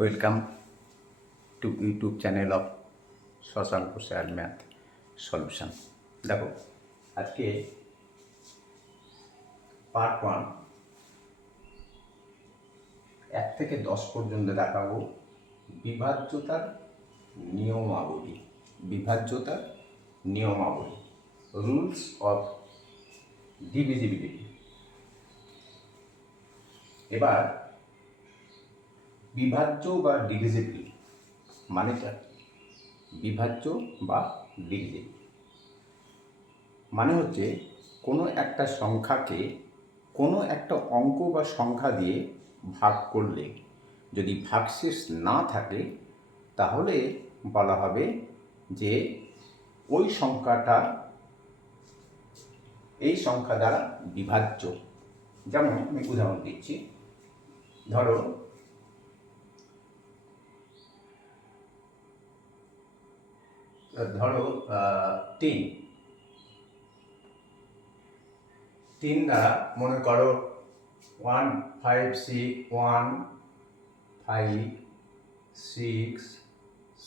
Welcome to YouTube channel of Shashank sir math solution. দেখো, আজকে part 1 1 থেকে 10 পর্যন্ত দেখাবো বিভাজ্যতার নিয়মাবলী। বিভাজ্যতার নিয়মাবলী, রুলস অফ ডিভিজিবিলিটি। এবার বিভাজ্য বা ডিভিজিবল মানেটা কি? বিভাজ্য বা ডিভিজিবল মানে হচ্ছে কোনো একটা সংখ্যাকে কোনো একটা অঙ্ক বা সংখ্যা দিয়ে ভাগ করলে যদি ভাগশেষ না থাকে তাহলে বলা হবে যে ওই সংখ্যাটা এই সংখ্যা দ্বারা বিভাজ্য। যেমন আমি উদাহরণ দিচ্ছি, ধরো ধরো 3 দ্বারা মনে করো 1 5 6 1 5 6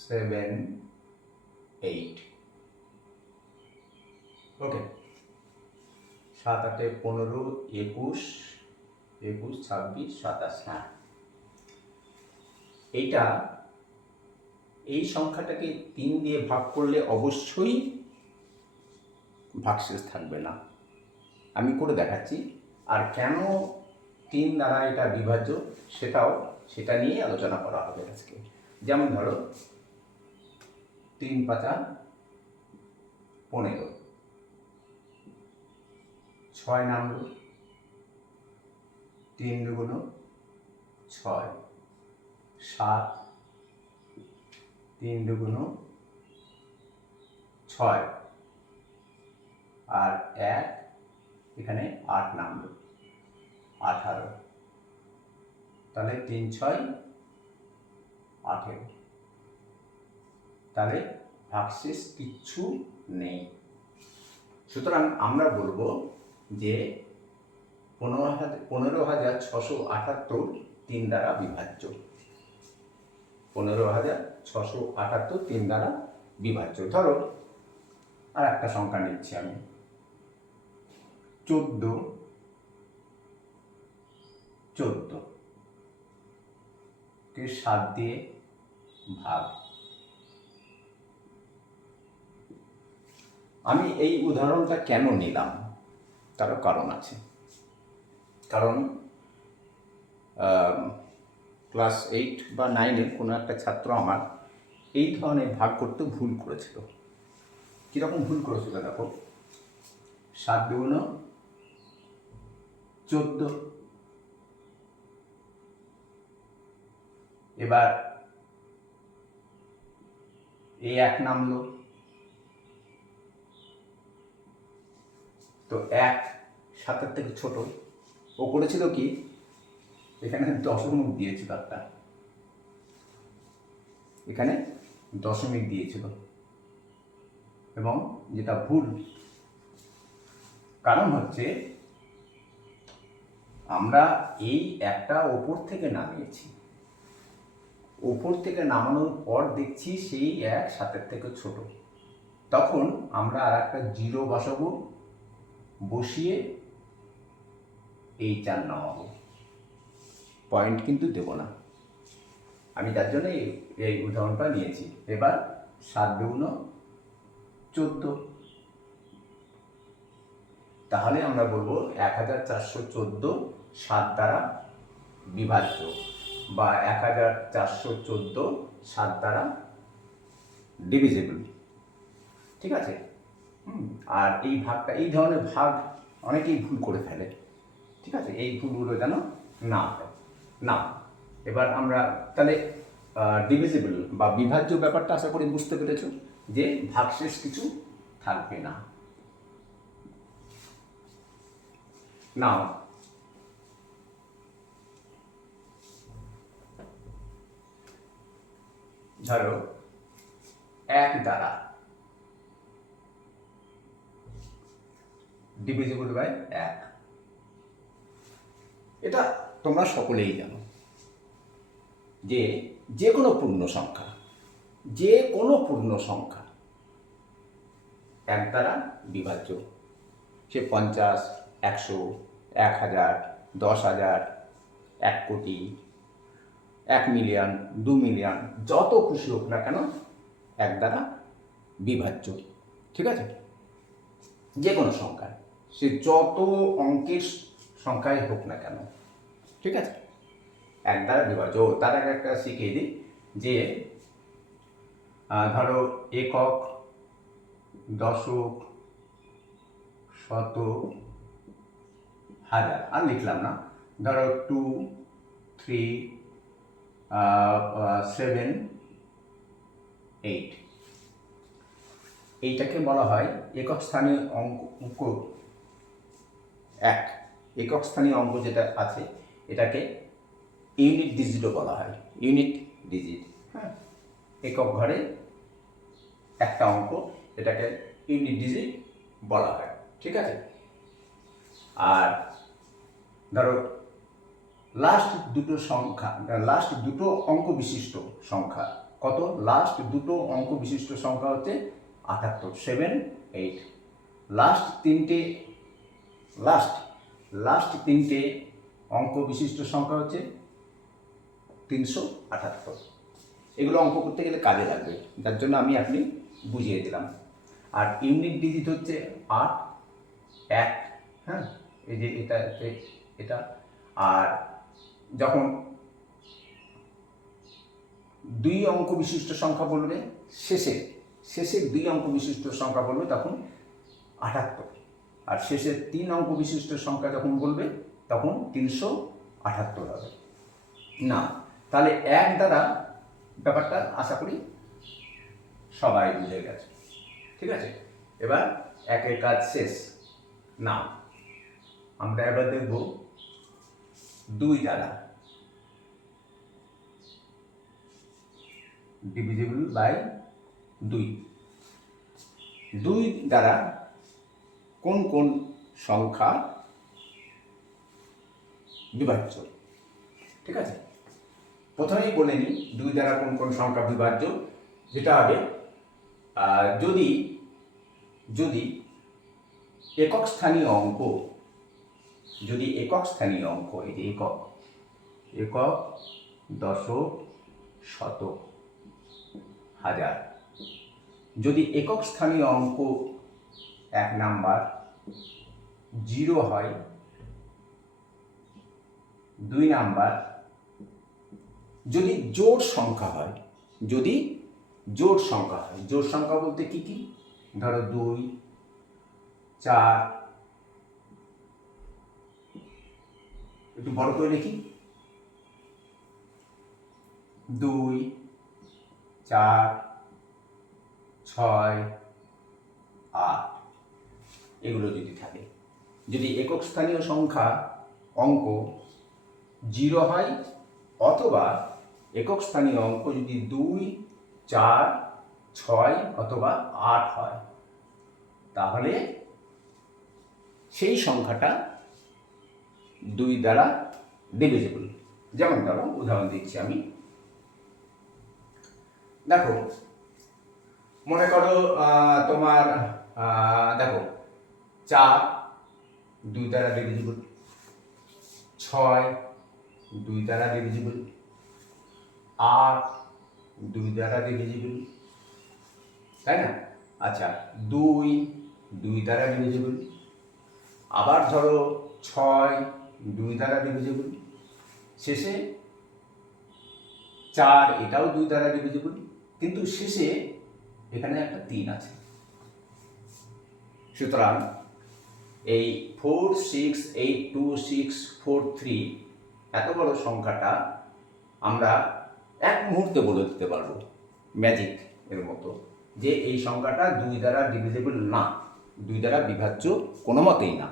7 8, ওকে, 7 8 15 21 21 26 27। হ্যাঁ, এইটা এই সংখ্যাটাকে 3 দিয়ে ভাগ করলে অবশ্যই ভাগশেষ থাকবে না। আমি করে দেখাচ্ছি। আর কেন 3 দ্বারা এটা বিভাজ্য সেটা নিয়ে আলোচনা করা হবে আজকে। যেমন ধরো 3 5 15, 6 নামলো, 3 2 6, 7 3 2 6, আর 1 এখানে 8 নামলো, 18। তাহলে 3 6 18, তাহলে ভাগশেষ কিচ্ছু নেই। সুতরাং আমরা বলবো যে 15,678 3 দ্বারা বিভাজ্য। 15,678 3 দ্বারা বিভাজ্য। ধরো আর একটা সংখ্যা নিচ্ছি আমি, 14 কে 7 দিয়ে ভাগ। আমি এই উদাহরণটা কেন নিলাম তারও কারণ আছে। কারণ ক্লাস 8 বা 9-এর কোনো একটা ছাত্র আমার এই ধরনের ভাগ করতে ভুল করেছিল। কীরকম ভুল করেছিল দেখো, 7 2 14, এবার এই 1 নামলো, তো 1 7-এর থেকে ছোট। ও করেছিল কি, এখানে দশমিক দিয়েছিল একটা, এখানে দশমিক দিয়েছিল, এবং যেটা ভুল। কারণ হচ্ছে আমরা এই একটা ওপর থেকে নামিয়েছি, ওপর থেকে নামানোর পর দেখছি সেই 1 7-এর থেকে ছোট, তখন আমরা আর একটা 0 বসাবো, বসিয়ে এই 4 নামাবো, পয়েন্ট কিন্তু দেব না। আমি তার জন্য এই উদাহরণটা নিয়েছি। এবার 7 2 14, তাহলে আমরা বলবো 1414 7 দ্বারা বিভাজ্য, বা 1414 7 দ্বারা ডিভিজিবল। ঠিক আছে? আর এই ভাগটা, এই ধরনের ভাগ অনেকেই ভুল করে ফেলে। ঠিক আছে, এই ভুলগুলো যেন না হয় না। এবার আমরা তাহলে ডিভিজিবল বা বিভাজ্য ব্যাপারটা আশা করি বুঝতে পেরেছো, যে ভাগশেষ কিছু থাকবে না। নাও ধরো 1 দ্বারা ডিভিজিবল বাই 1, এটা তোমরা সকলেই জানো যে যে কোনো পূর্ণ সংখ্যা, যে কোনো পূর্ণ সংখ্যা এক দ্বারা বিভাজ্য, সে 50, 100, 1000, 10,000, 1 কোটি, 1 মিলিয়ন, 2 মিলিয়ন, যত খুশি হোক না কেন এক দ্বারা বিভাজ্য। ঠিক আছে, যে কোনো সংখ্যা, সে যত অঙ্কের সংখ্যাই হোক না কেন, ঠিক আছে, এক দ্বারা বিভাজ্য। তার আগে একটা শিখিয়ে দিই যে ধরো একক, দশক, শতক, হাজার, আর লিখলাম না, ধরো 2, 3, 7, 8, এইটাকে বলা হয় একক স্থানীয় অঙ্ক। একক স্থানীয় অঙ্ক যেটা আছে এটাকে ইউনিট ডিজিটও বলা হয়, ইউনিট ডিজিট। হ্যাঁ, একক ঘরে একটা অঙ্ক, এটাকে ইউনিট ডিজিট বলা হয়। ঠিক আছে, আর ধরো লাস্ট দুটো সংখ্যা, লাস্ট দুটো অঙ্ক বিশিষ্ট সংখ্যা কত? লাস্ট দুটো অঙ্ক বিশিষ্ট সংখ্যা হচ্ছে 78, 7, 8। লাস্ট তিনটে অঙ্ক বিশিষ্ট সংখ্যা হচ্ছে 378। এগুলো অঙ্ক করতে গেলে কাজে লাগবে, যার জন্য আমি আপনি বুঝিয়ে দিলাম। আর ইউনিট ডিজিট হচ্ছে 8, 1, হ্যাঁ, এই যে এটা। আর যখন 2 অঙ্ক বিশিষ্ট সংখ্যা বলবে, শেষে 2 অঙ্ক বিশিষ্ট সংখ্যা বলবে তখন 78, আর শেষের 3 অঙ্ক বিশিষ্ট সংখ্যা যখন বলবে তখন 378 হবে। না, তাহলে এক দ্বারা ব্যাপারটা আশা করি সবাই বুঝে গেছে। ঠিক আছে, এবার একের কাজ শেষ। না, আমরা এবার দেখব 2 দ্বারা ডিভিজিবল বাই 2। 2 দ্বারা কোন কোন সংখ্যা বিভাজ্য? ঠিক আছে, প্রথমেই বলে নিই 2 দ্বারা কোন কোন সংখ্যা বিভাজ্য। যেটা হবে যদি একক স্থানীয় অঙ্ক, এই যে একক, দশক, শতক, হাজার, যদি একক স্থানীয় অঙ্ক 1 নাম্বার 0 হয়, 2 নাম্বার যদি জোড় সংখ্যা হয়, জোড় সংখ্যা বলতে কি কি? ধরো 2, 4, একটু বড় করে লিখি, 2, 4, 6, 8, এগুলো যদি থাকে, যদি একক স্থানীয় সংখ্যা অঙ্ক 0 হয়, অথবা একক স্থানীয় অঙ্ক যদি 2, 4, 6 অথবা 8 হয়, তাহলে সেই সংখ্যাটা 2 দ্বারা ডিভিজিবল। যেমন ধরো উদাহরণ দিচ্ছি আমি, দেখো মনে করো তোমার দেখো 4 2 দ্বারা ডিভিজিবল, 6 2 দ্বারা ডিভিজিবল, 8 2 দ্বারা ডিভিজিবল, তাই না? আচ্ছা, 2 দ্বারা ডিভিজিবল, আবার ধরো 6 2 দ্বারা ডিভিজিবল, শেষে 4 এটাও 2 দ্বারা ডিভিজিবল, কিন্তু শেষে এখানে একটা 3 আছে। সুতরাং এই 4, 6, 8, 2, 6, 4, 3 এত বড় সংখ্যাটা আমরা এক মুহূর্তে বলে দিতে পারবো, ম্যাজিক এর মতো, যে এই সংখ্যাটা 2 দ্বারা ডিভিজিবল না, 2 দ্বারা বিভাজ্য কোনো মতেই না।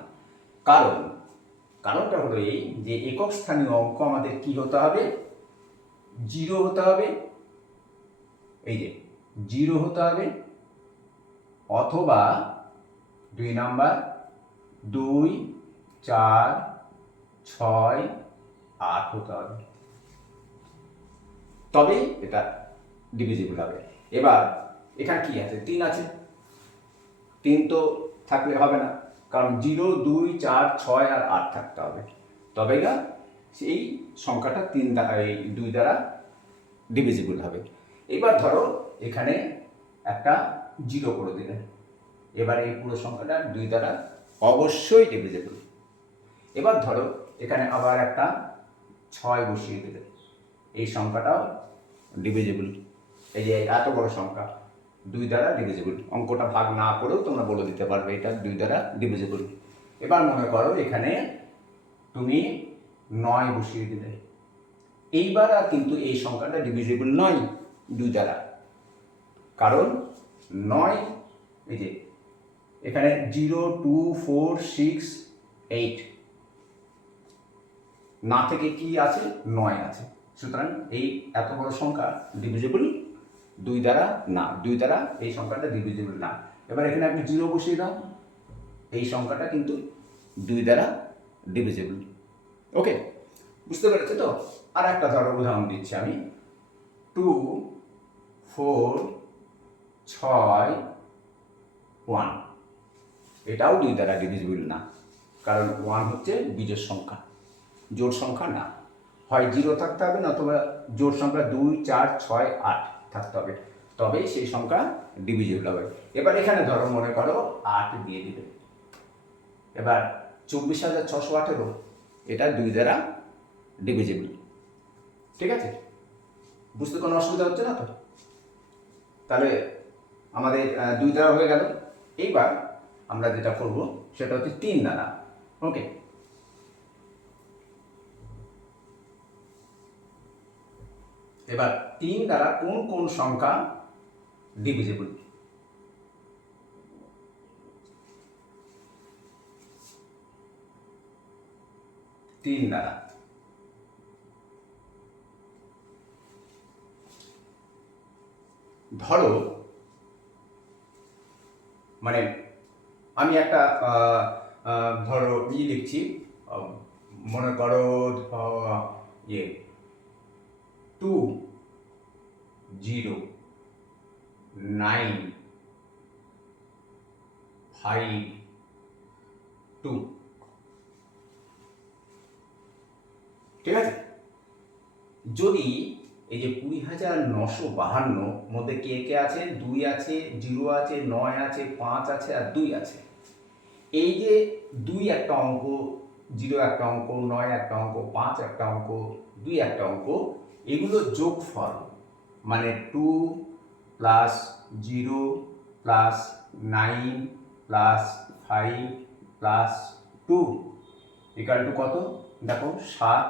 কারণটা হলো এই যে একক স্থানীয় অঙ্ক আমাদের কি হতে হবে? 0 হতে হবে, এই যে 0 হতে হবে, অথবা 2 নাম্বার 2, 4, 6, 8 হতে হবে। তবেই এটা ডিভিজিবল হবে। এবার এখানে কি আছে, 3 আছে, 3 তো থাকলে হবে না, কারণ 0, 2, 4, 6 আর 8 থাকতে হবে, তবেই না সেই সংখ্যাটা 3 দ্বারা, এই 2 দ্বারা ডিভিজিবল হবে। এবার ধরো এখানে একটা 0 করে দিলে, এবার এই পুরো সংখ্যাটা 2 দ্বারা অবশ্যই ডিভিজিবল। এবার ধরো এখানে আবার একটা 6 বসিয়ে দিলে, এই সংখ্যাটাও ডিভিজিবল। এই যে এত বড় সংখ্যা 2 দ্বারা ডিভিজিবল, অঙ্কটা ভাগ না করেও তোমরা বলে দিতে পারবে এটা 2 দ্বারা ডিভিজিবল। এবার মনে করো এখানে তুমি 9 বসিয়ে দিলে, এইবার আর কিন্তু এই সংখ্যাটা ডিভিজিবল নয় 2 দ্বারা, কারণ 9, এই যে এখানে 0, 2, 4, 6, 8 না থেকে কি আছে, 9 আছে। সুতরাং এই এত বড় সংখ্যা ডিভিজিবল 2 দ্বারা না, 2 দ্বারা এই সংখ্যাটা ডিভিজিবল না। এবার এখানে আপনি 0 বসিয়ে দাও, এই সংখ্যাটা কিন্তু 2 দ্বারা ডিভিজিবল। ওকে, বুঝতে পেরেছো তো? আর একটা ধরো উদাহরণ দিচ্ছি আমি, 2, 4, 6, 1, এটাও 2 দ্বারা ডিভিজিবল না, কারণ 1 হচ্ছে বিজোড় সংখ্যা, জোড় সংখ্যা না। হয় 0 থাকতে হবে, নতুবা জোড় সংখ্যা 2, 4, 6, 8 থাকতে হবে, তবেই সেই সংখ্যা ডিভিজিবল হবে। এবার এখানে ধরো মনে করো 8 দিয়ে দিবে, এবার 24,618, এটা 2 দ্বারা ডিভিজিবল। ঠিক আছে, বুঝতে কোনো অসুবিধা হচ্ছে না তো? তাহলে আমাদের 2 দ্বারা হয়ে গেল। এইবার আমরা যেটা করব সেটা হচ্ছে 3 দ্বারা। ওকে, এবার 3 দ্বারা কোন কোন সংখ্যা ডিভিজিবল? 3 দ্বারা ধরো, মানে আমি একটা ধরো লিখছি, মনে করো 2, 0, 9, 5, 2, ঠিক আছে? যদি এই যে 20,952 মধ্যে কে কে আছে, 2 আছে, 0 আছে, 9 আছে, 5 আছে আর 2 আছে, এই যে 2 একটা অঙ্ক, 0 একটা অঙ্ক, 9 একটা অঙ্ক, 5 একটা অঙ্ক, 2 একটা অঙ্ক, এগুলো যোগফল, মানে 2 plus 0 plus 9 plus 5 plus 2 equal to কত? দেখো 7,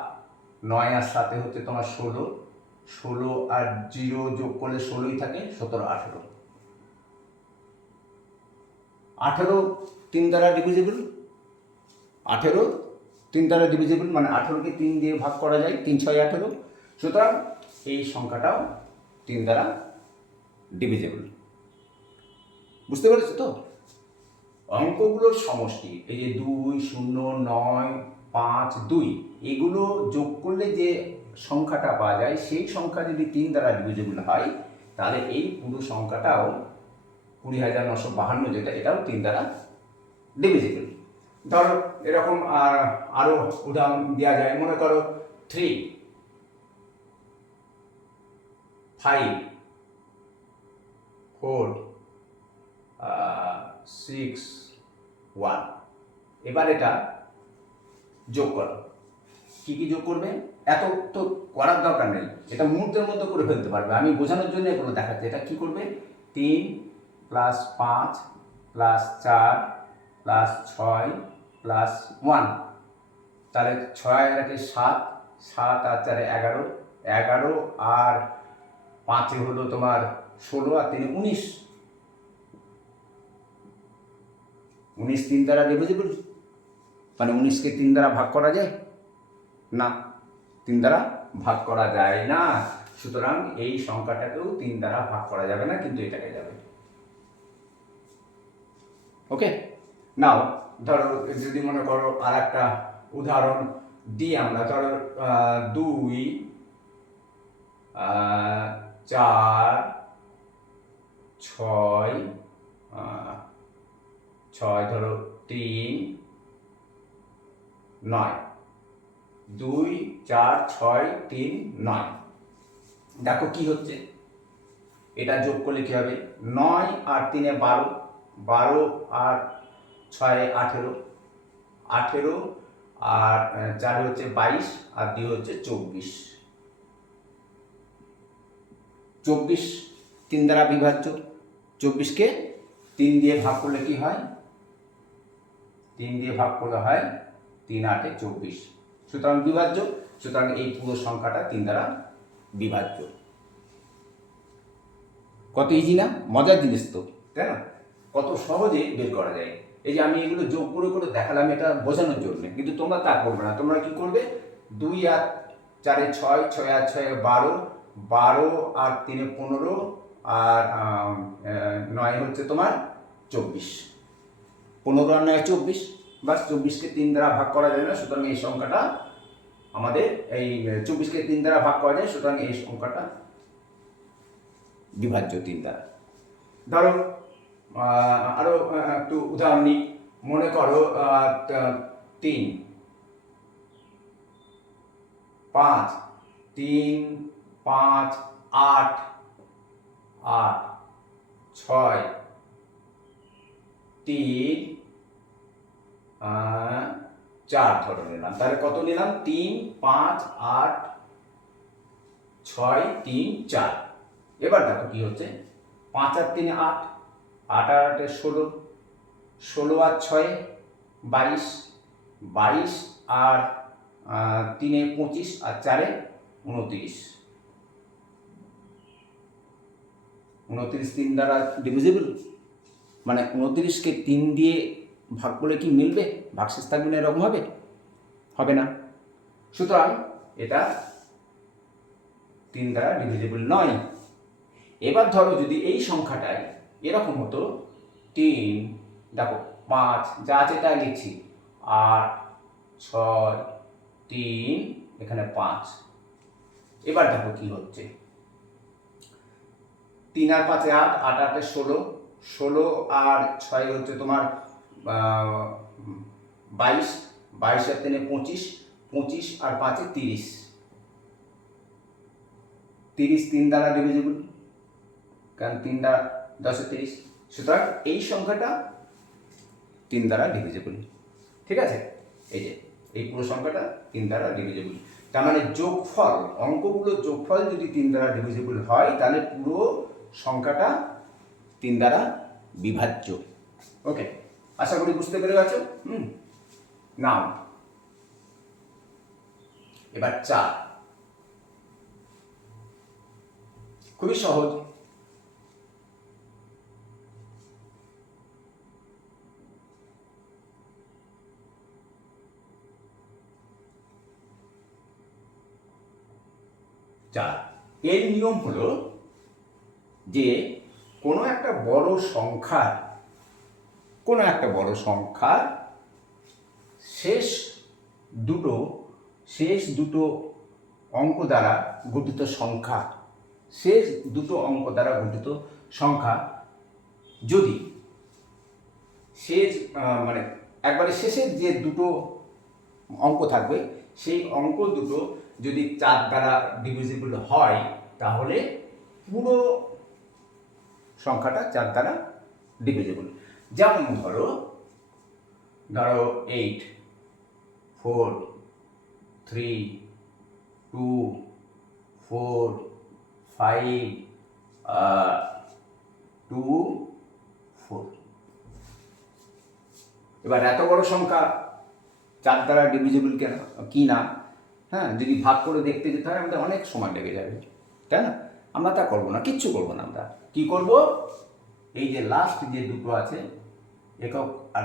9 আর 7 হচ্ছে তোমার 16, 16 আর 0 যোগ করলে 16ই থাকে, 17, 18, 18 3 দ্বারা ডিভিজিবল, 18 3 দ্বারা ডিভিজিবল, মানে 18কে 3 দিয়ে ভাগ করা যায়, 3, 6, 18। সুতরাং এই সংখ্যাটাও 3 দ্বারা ডিভিজিবল। বুঝতে পেরেছো তো? অঙ্কগুলোর সমষ্টি, এই যে 2, 0, 9, 5, 2, এগুলো যোগ করলে যে সংখ্যাটা পাওয়া যায়, সেই সংখ্যা যদি 3 দ্বারা ডিভিজিবল হয়, তাহলে এই পুরো সংখ্যাটাও 20,952 যেটা, এটাও 3 দ্বারা ডিভিজিবল। ধরো এরকম আরো উদাহরণ দেওয়া যায়, মনে করো 3, 5, 4, 6, 1। এবার এটা যোগ করো, কি কি যোগ করবে? এত তো করার দরকার নেই, এটা মুহূর্তের মধ্যে করে ফেলতে পারবে, আমি বোঝানোর জন্য এগুলো দেখাচ্ছি। এটা কি করবে? 3 প্লাস 5 প্লাস 4 প্লাস 6 প্লাস 1, তাহলে 6 আর 7, 7 আর 4 11, 11 আর 5 হলো তোমার 16 আর 3 19, 19 3 দ্বারা ডিভিজিবল, মানে 19কে 3 দ্বারা ভাগ করা যায় না, 3 দ্বারা ভাগ করা যায় না। সুতরাং এই সংখ্যাটাকেও 3 দ্বারা ভাগ করা যাবে না, কিন্তু এটাকে যাবে। ওকে, নাও ধরো যদি মনে করো আর একটা উদাহরণ দিই আমরা, ধরো 2, 4 6 6 ধরো 3 9 2 4 6 3 9। দেখো কি হচ্ছে, এটা যোগ করলে কি হবে, 9 আর 3 12, 12 আর 6 18, 18 আর 4 হচ্ছে 22 আর 2 হচ্ছে 24। 24 3 দ্বারা বিভাজ্য। 24কে 3 দিয়ে ভাগ করলে কি হয়, 3 দিয়ে ভাগ করলে হয় 3 8 24, সুতরাং বিভাজ্য। সুতরাং এই পুরো সংখ্যাটা 3 দ্বারা বিভাজ্য। কত ইজি না, মজার জিনিস তো, তাই না? কত সহজে বের করা যায়। এই যে আমি এগুলো যোগ করে করে দেখালাম এটা বোঝানোর জন্য, কিন্তু তোমরা তা করবে না। তোমরা কি করবে, 2 আর 4 6, 6 আর 6 12, 12 আর 3 15 আর 9 হচ্ছে তোমার 24। 15 আর 9 24, বাস। 24কে 3 দ্বারা ভাগ করা যায় না, সুতরাং এই সংখ্যাটা আমাদের, এই 24কে 3 দ্বারা ভাগ করা যায়, সুতরাং এই সংখ্যাটা বিভাজ্য 3 দ্বারা। ধরো আরো একটু উদাহরণ নিই। মনে করো 3 5 3 5 8 8 6 3 4 ধরে নিলাম। তাহলে কত নিলাম, 3 5 8 6 3 4। এবার দেখো কি হচ্ছে, 5 আর 3 8, 8 আর 8 16, 16 আর 6 22, 22 আর 3 25 আর 4 29। 29 3 দ্বারা ডিভিজিবল, মানে 29কে 3 দিয়ে ভাগ করলে কি মিলবে, ভাগশেষ থাকবে না, এরকম হবে, হবে না। সুতরাং এটা 3 দ্বারা ডিভিজিবল নয়। এবার ধরো যদি এই সংখ্যাটায় এরকম হতো, 3 দেখো 5 যা আছে তাই লিখছি, 8 6 3 এখানে 5। এবার দেখো কি হচ্ছে, 3 আর 5 8, 8 8 16, 16 আর 6 হচ্ছে তোমার 22, 22 আর 3 25, 25 আর 5 30, 30 3 দ্বারা ডিভিজিবল, কারণ 3 দ্বারা 10 30। সুতরাং এই সংখ্যাটা 3 দ্বারা ডিভিজিবল। ঠিক আছে, এই যে এই পুরো সংখ্যাটা 3 দ্বারা ডিভিজিবল। তার মানে যোগফল, অঙ্কগুলোর যোগফল যদি 3 দ্বারা ডিভিজিবল হয়, তাহলে পুরো সংখ্যাটা 3 দ্বারা বিভাজ্য। ওকে, আশা করি বুঝতে পেরে গেছো। নাও এবার 4, খুবই সহজ। এর নিয়ম হলো যে কোনো একটা বড় সংখ্যার শেষ দুটো অঙ্ক দ্বারা গঠিত সংখ্যা, যদি শেষ মানে একবারে শেষের যে দুটো অঙ্ক থাকবে, সেই অঙ্ক দুটো যদি 4 দ্বারা ডিভিজিবল হয়, তাহলে পুরো সংখ্যাটা 4 দ্বারা ডিভিজিবল। যেমন ধরো 8 4 3 2 4 5 2 4। এবার এত বড় সংখ্যা 4 দ্বারা ডিভিজিবল কেন কি না, হ্যাঁ, যদি ভাগ করে দেখতে যেতে হয় আমাদের অনেক সময় লেগে যাবে, তাই না? আমরা তা করবো না, কিচ্ছু করবো না। আমরা কি করব, এই যে লাস্ট যে দুটো আছে, একক আর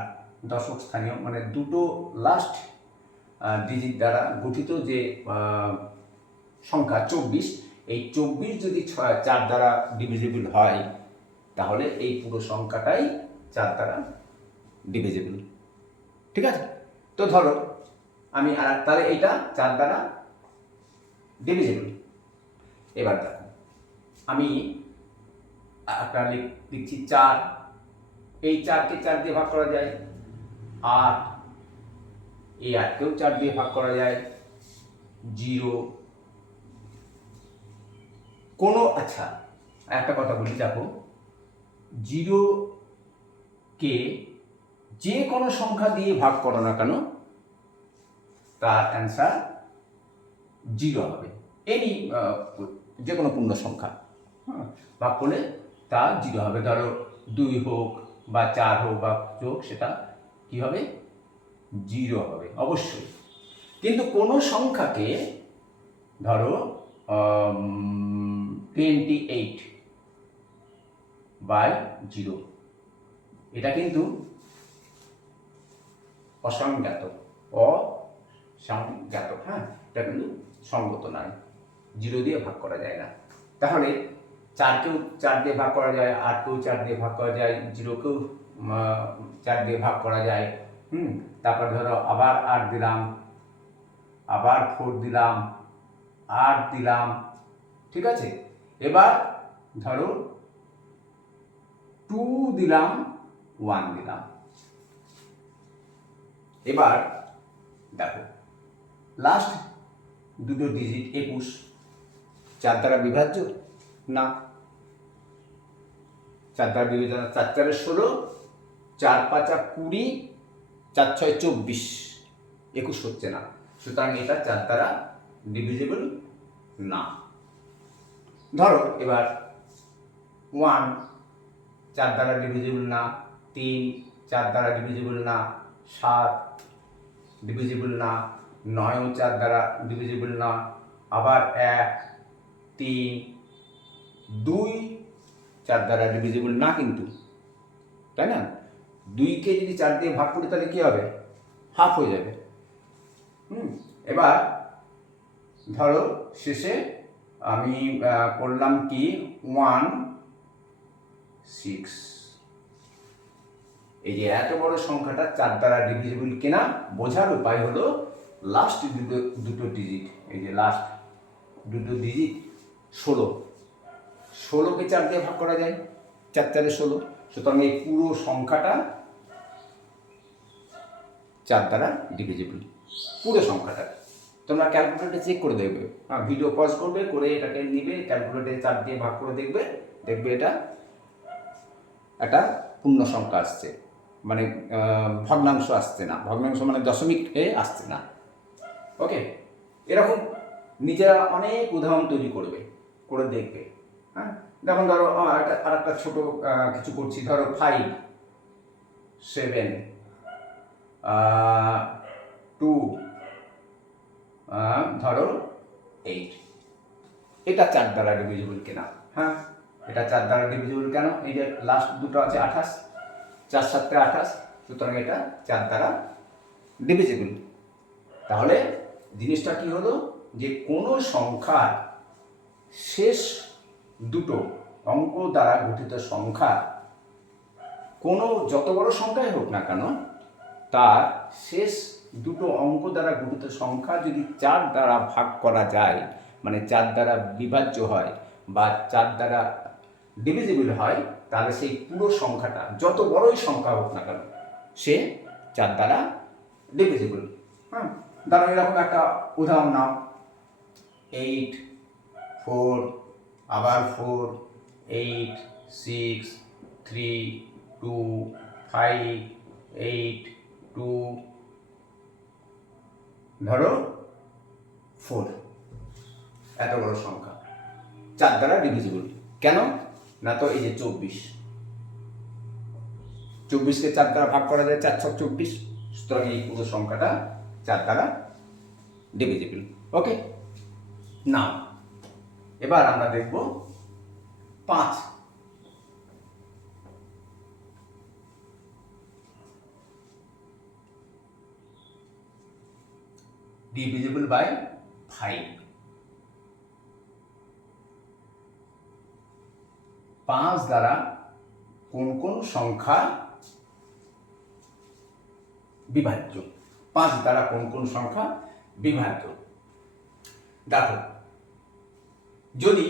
দশক স্থানীয়, মানে দুটো লাস্ট ডিজিট দ্বারা গঠিত যে সংখ্যা 24, এই 24 যদি 4 দ্বারা ডিভিজিবল হয়, তাহলে এই পুরো সংখ্যাটাই 4 দ্বারা ডিভিজিবল। ঠিক আছে, তো ধরো আমি তাহলে এইটা 4 দ্বারা ডিভিজিবল। এবার দেখো, আমি একটা লিখছি 4, এই 4কে 4 দিয়ে ভাগ করা যায়, 8, এই 8কেও 4 দিয়ে ভাগ করা যায়, 0। কোনো, আচ্ছা একটা কথা বলি, দেখো 0কে যে কোনো সংখ্যা দিয়ে ভাগ করো না কেন তার অ্যান্সার 0 হবে। এনি যে কোনো পূর্ণ সংখ্যা ভাগ করলে তা 0 হবে। ধরো 2 হোক বা 4 হোক বা যোগ, সেটা কি হবে? 0 হবে অবশ্যই। কিন্তু কোনো সংখ্যাকে ধরো 28/0, এটা কিন্তু অসংজ্ঞাত, হ্যাঁ, এটা কিন্তু সঙ্গত নয়, 0 দিয়ে ভাগ করা যায় না। তাহলে 4কেও 4 দিয়ে ভাগ করা যায়, 8কেও 4 দিয়ে ভাগ করা যায়, 0কেও 4 দিয়ে ভাগ করা যায়। তারপর ধরো আবার 8 দিলাম, আবার 4 দিলাম, 8 দিলাম, ঠিক আছে। এবার ধরো 2 দিলাম, 1 দিলাম। এবার দেখো লাস্ট দুটো ডিজিট 21, 4 দ্বারা বিভাজ্য না, 4 দ্বারা বিভাজ্য না। 4 4 16, 4 5 20, 4 6 24, 21 হচ্ছে না, সুতরাং এটা 4 দ্বারা ডিভিজিবল না। ধরো এবার 1 4 দ্বারা ডিভিজিবল না, 3 4 দ্বারা ডিভিজিবল না, 7 ডিভিজিবল না, 9ও 4 দ্বারা ডিভিজিবল না, আবার 1 3 2 4 দ্বারা ডিভিজিবল না কিন্তু, তাই না? 2কে যদি 4 দিয়ে ভাগ করি তাহলে কি হবে? হাফ হয়ে যাবে। এবার ধরো শেষে আমি করলাম কি 1 6, এই যে এত বড় সংখ্যাটা 4 দ্বারা ডিভিজিবল কিনা বোঝার উপায় হলো লাস্ট দুটো ডিজিট, এই যে লাস্ট দুটো ডিজিট 16, 16কে 4 দিয়ে ভাগ করা যায়, 4 4 16, সুতরাং এই পুরো সংখ্যাটা 4 দ্বারা ডিভিজিবল, পুরো সংখ্যাটা। তোমরা ক্যালকুলেটরে চেক করে দেখবে, ভিডিও পজ করবে, করে এটাকে নিবে, ক্যালকুলেটরে 4 দিয়ে ভাগ করে দেখবে, এটা একটা পূর্ণ সংখ্যা আসছে, মানে ভগ্নাংশ আসছে না, ভগ্নাংশ মানে দশমিক আসছে না। ওকে, এরকম নিজেরা অনেক উদাহরণ তৈরি করবে, করে দেখবে। হ্যাঁ, যেমন ধরো আর একটা ছোট কিছু করছি, ধরো 5 7 2 ধরো 8, এটা 4 দ্বারা ডিভিজিবল কিনা? হ্যাঁ, এটা 4 দ্বারা ডিভিজিবল কেন? এই যে লাস্ট দুটো আছে 28, 4 7 28, সুতরাং এটা 4 দ্বারা ডিভিজিবল। তাহলে জিনিসটা কি হলো, যে কোনো সংখ্যার শেষ দুটো অঙ্ক দ্বারা গঠিত সংখ্যা, কোনো যত বড় সংখ্যাই হোক না কেন, তার শেষ দুটো অঙ্ক দ্বারা গঠিত সংখ্যা যদি 4 দ্বারা ভাগ করা যায়, মানে 4 দ্বারা বিভাজ্য হয় বা 4 দ্বারা ডিভিজিবল হয়, তাহলে সেই পুরো সংখ্যাটা যত বড়ই সংখ্যা হোক না কেন সে 4 দ্বারা ডিভিজিবল। হ্যাঁ, ধরো এরকম একটা উদাহরণ নাও, 8 4 আবার 4 8 6 3 2 5 8 2 ধরো 4, এত বড় সংখ্যা 4 দ্বারা ডিভিজিবল কেন? না তো এই যে 24কে 4 দ্বারা ভাগ করা যায়, 4 6 24, সুতরাং এই পুরো সংখ্যাটা 4 দ্বারা ডিভিজিবল। ওকে, না এবার আমরা দেখব 5, ডিভিজিবল বাই 5। 5 দ্বারা কোন কোন সংখ্যা বিভাজ্য? 5 দ্বারা কোন কোন সংখ্যা বিভাজ্য? দেখো যদি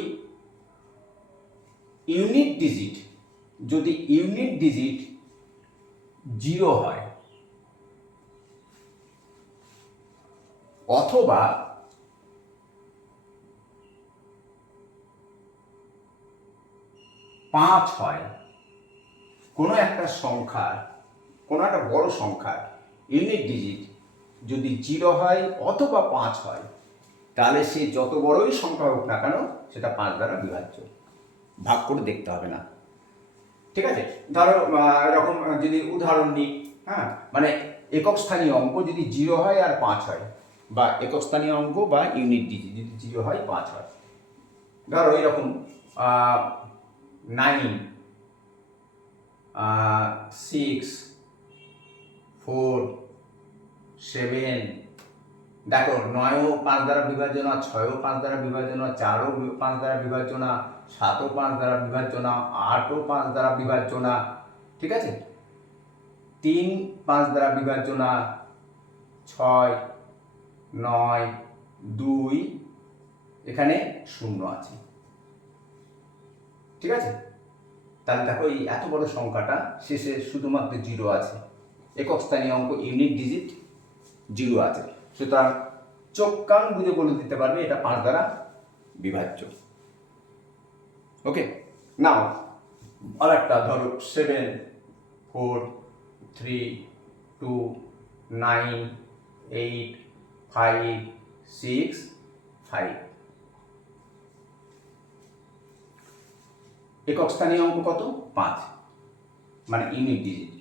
ইউনিট ডিজিট 0 হয় অথবা পাঁচ হয়, কোনো একটা সংখ্যার, কোনো একটা বড় সংখ্যার ইউনিট ডিজিট যদি 0 হয় অথবা 5 হয়, তাহলে সে যত বড়ই সংখ্যা হোক না কেন সেটা 5 দ্বারা বিভাজ্য। ভাগ করে দেখতে হবে না, ঠিক আছে? ধরো এরকম যদি উদাহরণ নিই, হ্যাঁ, মানে একক স্থানীয় অঙ্ক যদি 0 হয় আর 5 হয়, বা একক স্থানীয় অঙ্ক বা ইউনিট ডিজিট যদি 0 হয় 5 হয়, ধরো এরকম 9, 6, 4, 7, দেখো 9ও 5 দ্বারা বিভাজ্য না, 6ও 5 দ্বারা বিভাজ্য না, 4ও 5 দ্বারা বিভাজ্য না, 7ও 5 দ্বারা বিভাজ্য না, 8ও 5 দ্বারা বিভাজ্য না, ঠিক আছে? 3 5 দ্বারা বিভাজ্য না, 6, 9, 2, এখানে 0 আছে, ঠিক আছে? তাহলে দেখো এই এত বড় সংখ্যাটা শেষে শুধুমাত্র 0 আছে, একক স্থানীয় অঙ্ক ইউনিট ডিজিট 0 আছে, সুতরাং চোখ কান বুঝে বলে দিতে পারবে এটা 5 দ্বারা বিভাজ্য। ওকে, নাও আর একটা ধরো 7, 4, 3, 2, 9, 8, 5, 6, 5, একক স্থানীয় অঙ্ক কত? 5, মানে ইউনিট ডিজিট।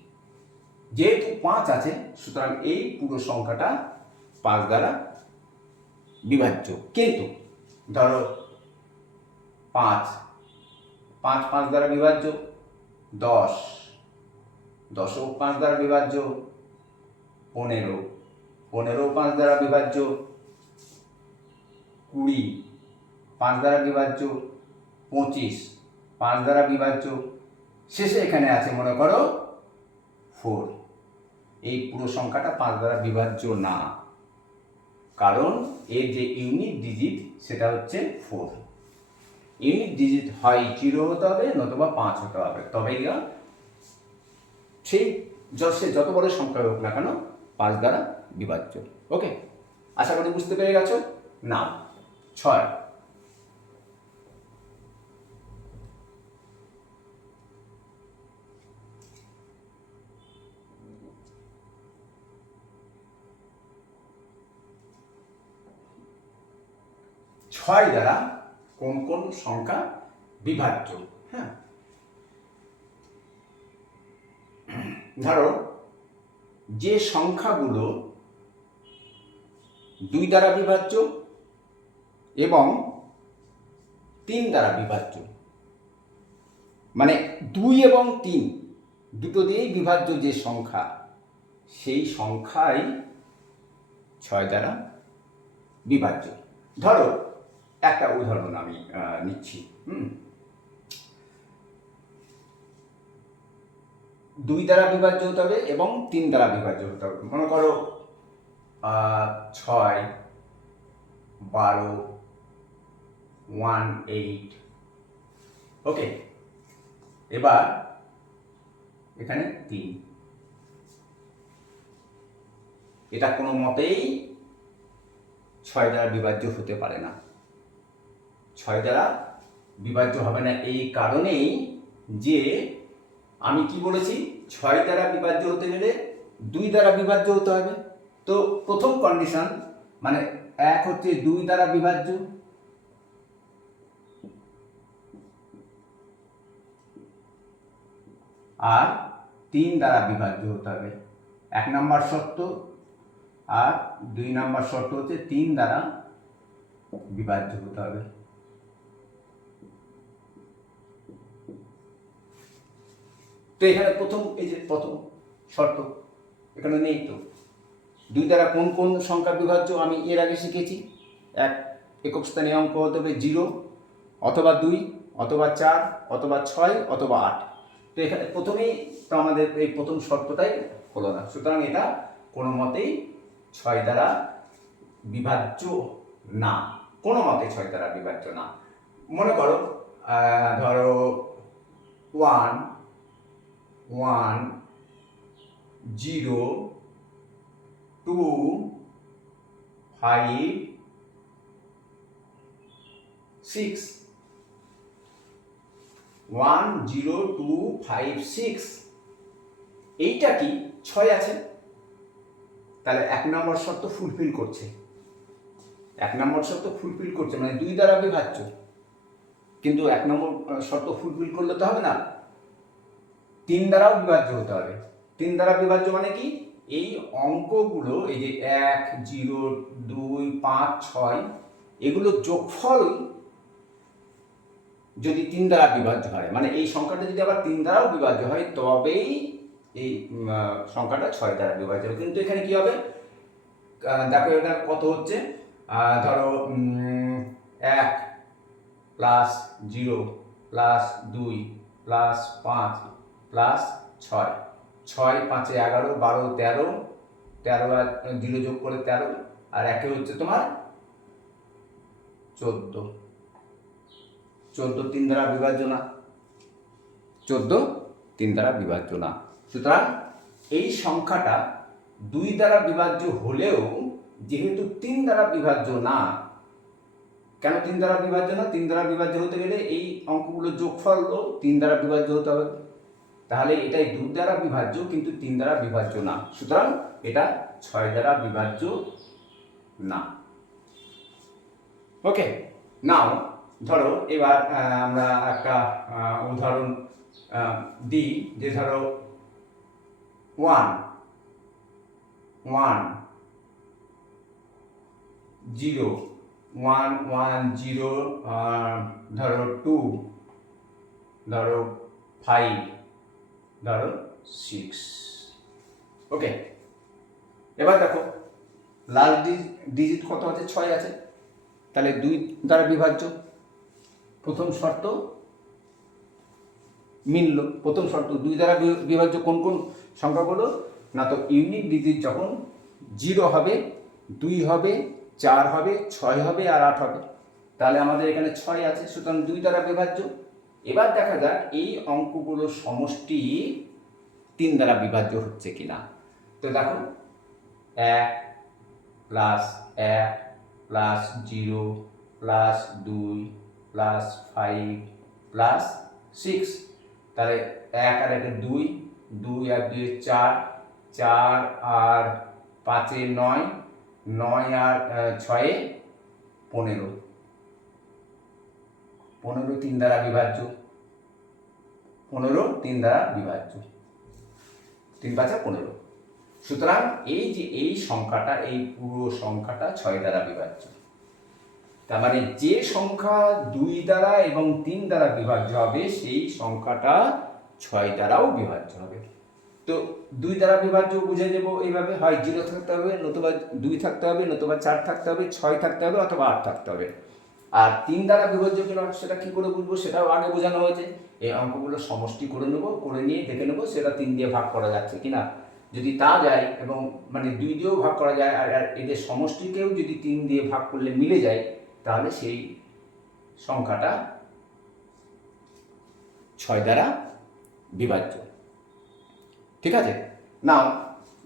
যেহেতু 5 আছে সুতরাং এই পুরো সংখ্যাটা 5 দ্বারা বিভাজ্য। কিন্তু ধরো 5 দ্বারা বিভাজ্য, 10 ও 5 দ্বারা বিভাজ্য, 15 5 দ্বারা বিভাজ্য, 20 5 দ্বারা বিভাজ্য, 25 5 দ্বারা বিভাজ্য, শেষে এখানে আছে মনে করো 4। এই পুরো সংখ্যাটা 5 দ্বারা বিভাজ্য না, কারণ এর যে ইউনিট ডিজিট সেটা হচ্ছে 4। ইউনিট ডিজিট হয় 0 হতে হবে নতুবা 5 হতে হবে, তবেই সেই সে যত বড় সংখ্যা হোক না কেন 5 দ্বারা বিভাজ্য। ওকে, আশা করি বুঝতে পেরে গেছো। না 6, দ্বারা কোন কোন সংখ্যা বিভাজ্য? হ্যাঁ, ধরো যে সংখ্যাগুলো 2 দ্বারা বিভাজ্য এবং 3 দ্বারা বিভাজ্য, মানে 2 এবং 3 দুটো দিয়েই বিভাজ্য যে সংখ্যা, সেই সংখ্যাই 6 দ্বারা বিভাজ্য। ধরো একটা উদাহরণ আমি নিচ্ছি। 2 দ্বারা বিভাজ্য হতে হবে এবং 3 দ্বারা বিভাজ্য হতে হবে। মনে করো 6, 12, 1, 8। ওকে, এবার এখানে 3, এটা কোনো মতেই 6 দ্বারা বিভাজ্য হতে পারে না। 6 দ্বারা বিভাজ্য হবে না এই কারণেই যে আমি কি বলেছি, 6 দ্বারা বিভাজ্য হতে গেলে 2 দ্বারা বিভাজ্য হতে হবে। তো প্রথম কন্ডিশন মানে 1 হচ্ছে 2 দ্বারা বিভাজ্য, আর 3 দ্বারা বিভাজ্য হতে হবে, 1 নম্বর শর্ত। আর 2 নম্বর শর্ত হচ্ছে 3 দ্বারা বিভাজ্য হতে হবে। তো এখানে এই যে প্রথম শর্ত এখানে নেই। তো 2 দ্বারা কোন কোন সংখ্যা বিভাজ্য আমি এর আগে শিখেছি। একক স্থানীয় অঙ্ক হতে হবে 0 অথবা 2 অথবা 4 অথবা 6 অথবা 8। তো এখানে প্রথমেই তো আমাদের এই প্রথম শর্তটাই হলো না, সুতরাং এটা কোনো মতেই 6 দ্বারা বিভাজ্য না, কোনো মতে 6 দ্বারা বিভাজ্য না। মনে করো ধরো 1 1 0 2 5 6 1 0 2 5 6 এইটা কি 6 আছে, তাহলে 1 নম্বর শর্ত ফুলফিল করছে, 1 নম্বর শর্ত ফুলফিল করছে মানে 2 দ্বারা বিভাজ্য। কিন্তু 1 নম্বর শর্ত ফুলফিল করলে তো হবে না, 3 দ্বারাও বিভাজ্য হতে হবে। 3 দ্বারা বিভাজ্য মানে কি, এই অঙ্কগুলো এই যে 1 0 2 5 6 এগুলো যোগফল যদি 3 দ্বারা বিভাজ্য হয়, মানে এই সংখ্যাটা যদি আবার 3 দ্বারাও বিভাজ্য হয় তবেই এই সংখ্যাটা 6 দ্বারা বিভাজ্য হবে। কিন্তু এখানে কি হবে দেখো, এটা কত হচ্ছে, ধরো 1 প্লাস 0 প্লাস 2 প্লাস 5 প্লাস 6, 6 5 11 12 13, 13 আর 0 যোগ করে 13, আর একে হচ্ছে তোমার 14, 14 3 দ্বারা বিভাজ্য না, 14 3 দ্বারা বিভাজ্য না। সুতরাং এই সংখ্যাটা 2 দ্বারা বিভাজ্য হলেও যেহেতু 3 দ্বারা বিভাজ্য না, কেন 3 দ্বারা বিভাজ্য না, 3 দ্বারা বিভাজ্য হতে গেলে এই অঙ্কগুলোর যোগফলও 3 দ্বারা বিভাজ্য হতে হবে, তাহলে এটাই 2 দ্বারা বিভাজ্য কিন্তু 3 দ্বারা বিভাজ্য না, সুতরাং এটা 6 দ্বারা বিভাজ্য না। ওকে, নাও ধরো এবার আমরা একটা উদাহরণ দিই, যে ধরো 1 1 0 1 1 0, ধরো 2, ধরো 5, ধরো 6। ওকে, এবার দেখো লাস্ট ডিজিট কত আছে, 6 আছে, তাহলে 2 দ্বারা বিভাজ্য। প্রথম শর্ত মিলল, প্রথম শর্ত 2 দ্বারা বিভাজ্য কোন কোন সংখ্যাগুলো না, তো ইউনিট ডিজিট যখন 0 হবে, 2 হবে, 4 হবে, 6 হবে আর 8 হবে, তাহলে আমাদের এখানে 6 আছে, সুতরাং 2 দ্বারা বিভাজ্য। এবার দেখা যাক এই অঙ্কগুলোর সমষ্টি 3 দ্বারা বিভাজ্য হচ্ছে কিনা। তো দেখো 1 plus 1 plus 0 plus 2 plus 5 plus 6, তাহলে 1 আর 1 2, 2 আর 2 4, 4 আর 5 9, 9 আর 6 15, 15 3 দ্বারা বিভাজ্য, 15 3 দ্বারা বিভাজ্য, 3 5 15। সুতরাং এই যে এই সংখ্যাটা, এই পুরো সংখ্যাটা 6 দ্বারা বিভাজ্য। তার মানে যে সংখ্যা 2 দ্বারা এবং 3 দ্বারা বিভাজ্য হবে সেই সংখ্যাটা 6 দ্বারাও বিভাজ্য হবে। তো 2 দ্বারা বিভাজ্য বুঝে যাব এইভাবে, হয় 0 থাকতে হবে, নতুবা 2 থাকতে হবে, নতুবা 4 থাকতে হবে, 6 থাকতে হবে, অথবা 8 থাকতে হবে। আর 3 দ্বারা বিভাজ্য কিনা সেটা কি করে বুঝবো, সেটাও আগে বোঝানো হয়েছে। এই অঙ্কগুলো সমষ্টি করে নেব, করে নিয়ে দেখে নেব সেটা 3 দিয়ে ভাগ করা যাচ্ছে কিনা। যদি তা যায় এবং মানে 2 দিয়েও ভাগ করা যায় আর এদের সমষ্টিকেও যদি 3 দিয়ে ভাগ করলে মিলে যায়, তাহলে সেই সংখ্যাটা 6 দ্বারা বিভাজ্য। ঠিক আছে, নাও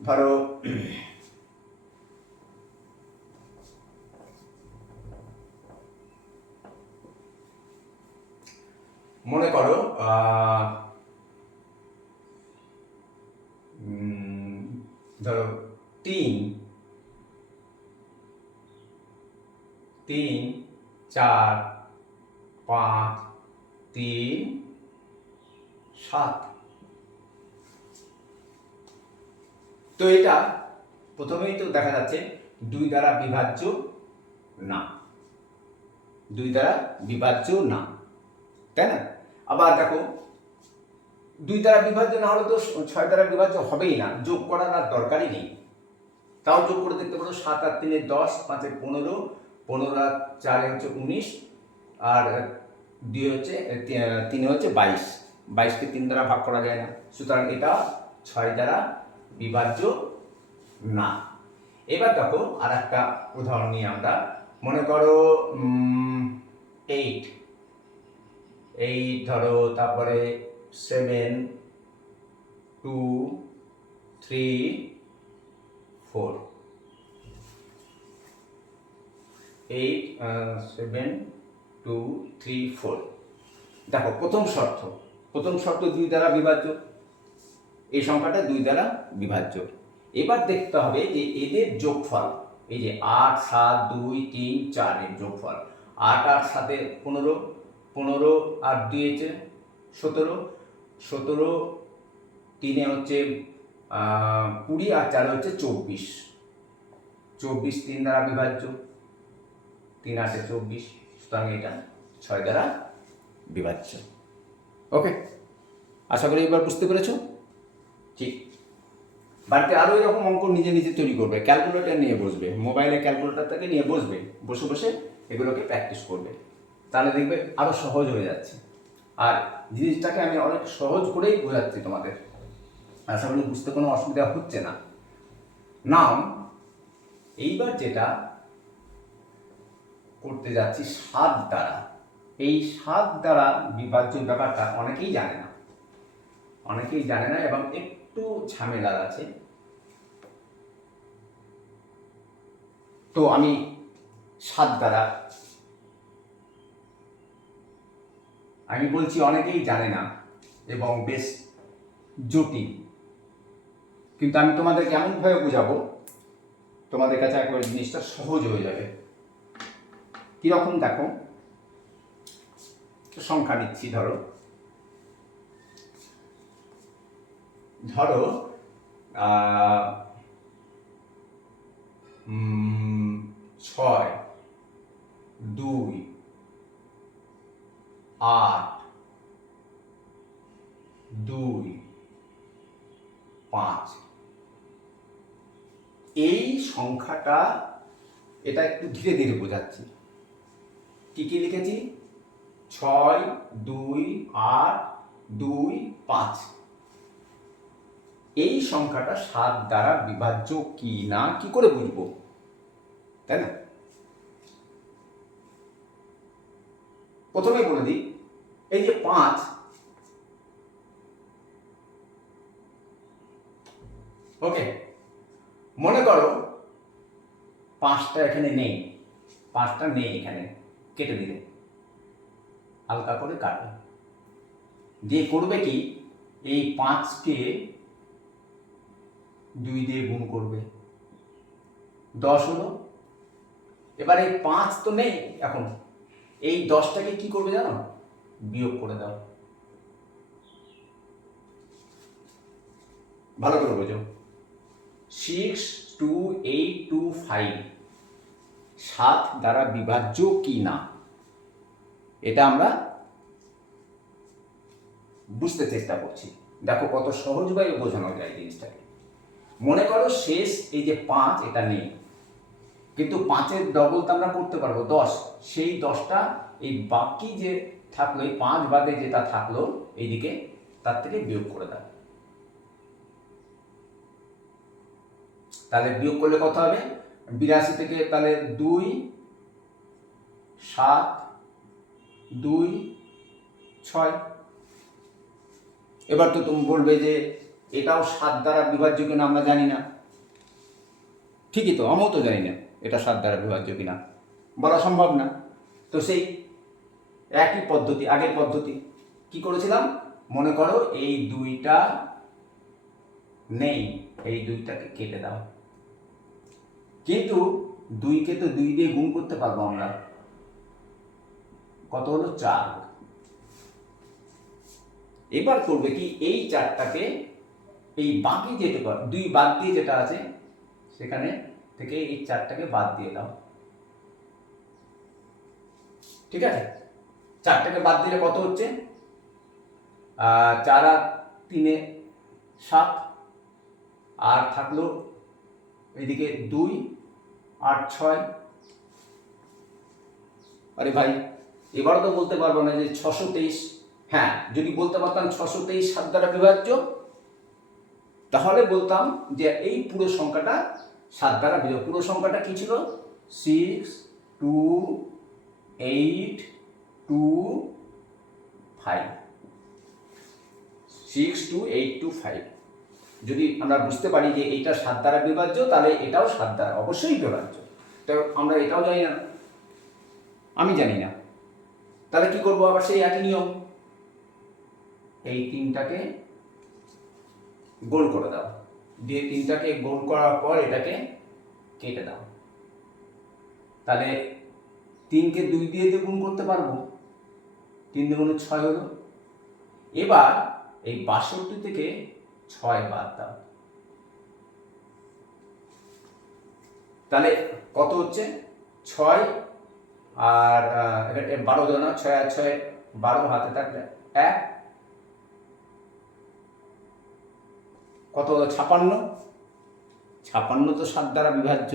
ধরো মনে করো ধরো 3 3 4 5 3 7। তো এটা প্রথমেই তো দেখা যাচ্ছে 2 দ্বারা বিভাজ্য না, 2 দ্বারা বিভাজ্য না, তাই না? আবার দেখো 2 দ্বারা বিভাজ্য না হলে তো 6 দ্বারা বিভাজ্য হবেই না, যোগ করার আর দরকারই নেই। তাও যোগ করে দেখতে পারো, 7 আর 3 10, 5 15, 15 আর 4 হচ্ছে 19, আর 2 হচ্ছে 3 হচ্ছে 22, 22কে 3 দ্বারা ভাগ করা যায় না, সুতরাং এটা 6 দ্বারা বিভাজ্য না। এবার দেখো আর একটা উদাহরণ নিয়ে আমরা, মনে করো 8 8 ধরো, তারপরে 7 2 3 4, 8 7 2 3 4। দেখো প্রথম শর্ত 2 দ্বারা বিভাজ্য, এই সংখ্যাটা 2 দ্বারা বিভাজ্য। এবার দেখতে হবে যে এদের যোগফল, এই যে 8 7 2 3 4 এর যোগফল, 8 8 7 15, 15 আর 2 হচ্ছে 17, 17 3 হচ্ছে 20 আর 4 হচ্ছে 24, 24 3 দ্বারা বিভাজ্য, 3 8 24, সুতরাং এটা 6 দ্বারা বিভাজ্য। ওকে, আশা করি এবার বুঝতে পেরেছো। ঠিক, বাড়িতে আরও এরকম অঙ্ক নিজে নিজে তৈরি করবে, ক্যালকুলেটর নিয়ে বসবে, মোবাইলে ক্যালকুলেটরটাকে নিয়ে বসবে, বসে বসে এগুলোকে প্র্যাকটিস করবে, তাহলে দেখবে আরও সহজ হয়ে যাচ্ছে। আর জিনিসটাকে আমি অনেক সহজ করেই বোঝাচ্ছি তোমাদের, আশা করি বুঝতে কোনো অসুবিধা হচ্ছে না। নাও এইবার যেটা করতে যাচ্ছি 7 দ্বারা, এই 7 দ্বারা বিভাজ্য ব্যাপারটা অনেকেই জানে না এবং একটু ঝামেলার আছে। তো আমি 7 দ্বারা, আমি বলছি অনেকেই জানে না এবং বেশ জটিল, কিন্তু আমি তোমাদের কেমনভাবে বোঝাবো তোমাদের কাছে একবার জিনিসটা সহজ হয়ে যাবে। কিরকম দেখো, সংখ্যা নিচ্ছি, ধরো 6 2 8 2 5। এই সংখ্যাটা, এটা একটু ধীরে ধীরে বোঝাচ্ছি। কি কি লিখেছি? 6 2 8 2 5। এই সংখ্যাটা 7 দ্বারা বিভাজ্য কি না কি করে বুঝবো, তাই না? প্রথমে বলে দিই, এই যে 5, ওকে, মনে করো 5টা এখানে নেই, 5টা নেই এখানে, কেটে দিলে, হালকা করে কাটবে, দিয়ে করবে কি, এই 5কে 2 দিয়ে গুণ করবে, 10 হলো। এবার এই 5 তো নেই এখন, এই 10টাকে কি করবে জানো? বিয়োগ করে দাও। ভালো করে বোঝো, 6 2 8 2 5 7 দ্বারা বিভাজ্য কি না, এটা আমরা বুঝতে চেষ্টা করছি। দেখো কত সহজভাবে বোঝানো যায় জিনিসটাকে। মনে করো শেষ এই যে 5, এটা নেই, কিন্তু 5-এর ডবল তো আমরা করতে পারবো 10, সেই 10টা এই বাকি যে থাকলো, এই 5 বাদে যেটা থাকলো এইদিকে, তার থেকে বিয়োগ করে দাও। তাহলে বিয়োগ করলে কত হবে? 82 থেকে তাহলে 2 7 2 6। এবার তো তুমি বলবে যে এটাও 7 দ্বারা বিভাজ্য কিনা আমরা জানি না। ঠিকই তো, আমিও তো জানি না এটা 7 দ্বারা বিভাজ্য কিনা, বলা সম্ভব না। তো সেই একই পদ্ধতি, আগের পদ্ধতি কি করেছিলাম, মনে করো এই 2টা নেই, এই 2টাকে কেটে দাও, কিন্তু 2কে তো 2 দিয়ে গুণ করতে পারবো আমরা, কত হলো? 4। এবার করবে কি, এই 4টাকে এই বাকি যেটা 2 বাদ দিয়ে যেটা আছে সেখানে থেকে এই 4টাকে বাদ দিয়ে দাও। ঠিক আছে, 4টাকে বাদ দিলে কত হচ্ছে? 4 আর 3 7, আর থাকলো এইদিকে 2 8 6। আরে ভাই, এবারও তো বলতে পারবো না যে 623। হ্যাঁ, যদি বলতে পারতাম 623 7 দ্বারা বিভাজ্য, তাহলে বলতাম যে এই পুরো সংখ্যাটা 7 দ্বারা বিভাজ্য। পুরো সংখ্যাটা কি ছিল? 6 2 8 2 5, 6 2 8 2 5। যদি আমরা বুঝতে পারি যে এইটা 7 দ্বারা বিভাজ্য, তাহলে এটাও 7 দ্বারা অবশ্যই বিভাজ্য। তো আমরা এটাও জানি না, আমি জানি না, তাহলে কি করবো? আবার সেই একই নিয়ম, এই 3টাকে গোল করে দাও, দিয়ে 3টাকে গোল করার পর এটাকে কেটে দাও। তাহলে 3কে 2 দিয়ে গুণ করতে পারবো, 3 দুগুণে 6 হলো। এবার এই 62 থেকে 6 বাদ দাও, তাহলে কত হচ্ছে? 6 আর 12 জন, 6 আর 6 12, হাতে থাকলে 1, কত হলো? 56। 56 তো 7 দ্বারা বিভাজ্য।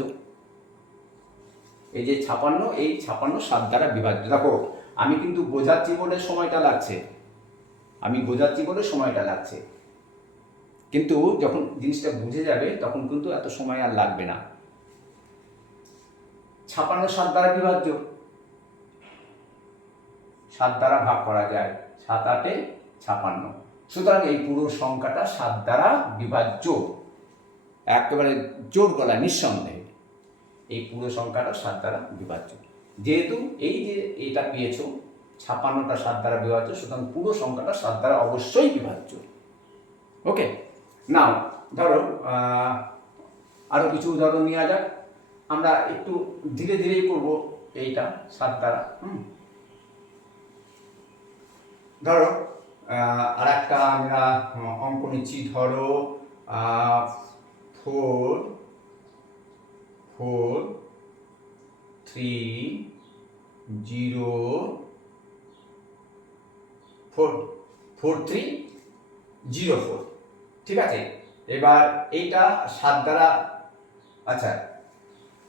এই যে 56, এই 56 7 দ্বারা বিভাজ্য। দেখো আমি কিন্তু বোঝাচ্ছি বলে সময়টা লাগছে, কিন্তু যখন জিনিসটা বুঝে যাবে তখন কিন্তু এত সময় আর লাগবে না। 56 7 দ্বারা বিভাজ্য, 7 দ্বারা ভাগ করা যায়, 7 8 56। সুতরাং এই পুরো সংখ্যাটা 7 দ্বারা বিভাজ্য, একেবারে জোর গলায় নিঃসন্দেহে এই পুরো সংখ্যাটা 7 দ্বারা বিভাজ্য। যেহেতু এই যে এটা পেয়েছো 56টা 7 দ্বারা বিভাজ্য, সুতরাং পুরো সংখ্যাটা 7 দ্বারা অবশ্যই বিভাজ্য। ওকে, নাও ধরো আরো কিছু উদাহরণ নেওয়া যাক। আমরা একটু ধীরে ধীরেই করবো এইটা 7 দ্বারা। ধরো আর একটা আমরা অঙ্ক নিচ্ছি। ধরো 4 4 3 0 4 4 3 0 4, ঠিক আছে। এবার এইটা 7 দ্বারা, আচ্ছা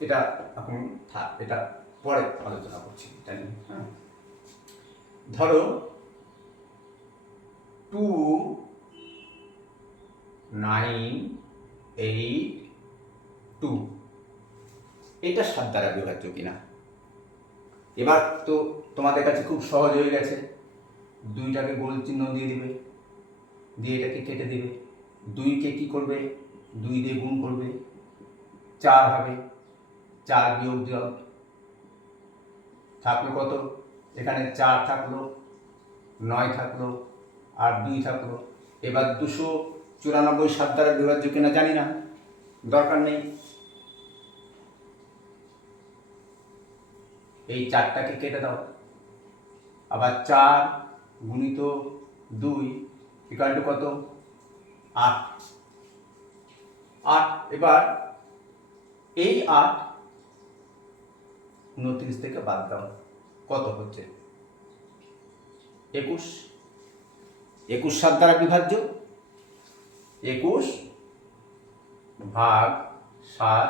এটা এখন থাক, এটা পরে আলোচনা করছি, তাই না? ধরো 2 9 8 2, এটা 7 দ্বারা বিভাজ্য কিনা। এবার তো তোমাদের কাছে খুব সহজ হয়ে গেছে, 2টাকে গোল চিহ্ন দিয়ে দিবে, দিয়ে এটাকে কেটে দিবে। 2কে কি করবে? 2 দিয়ে গুণ করবে, 4 হবে। 4 বিয়োগ দাও, থাকলো কত? এখানে 4 থাকলো, 9 থাকলো, আর 2 থাকলো। এবার 294 7 দ্বারা বিভাজ্য কিনা জানি না, দরকার নেই। এই 4টাকে কেটে দাও, আবার 4 গুণিত 2 ইকুয়াল টু কত? 8। 8, এবার এই 8 29 থেকে বাদ দাও, কত হচ্ছে? 21। 21 7 দ্বারা বিভাজ্য, 21 ভাগ 7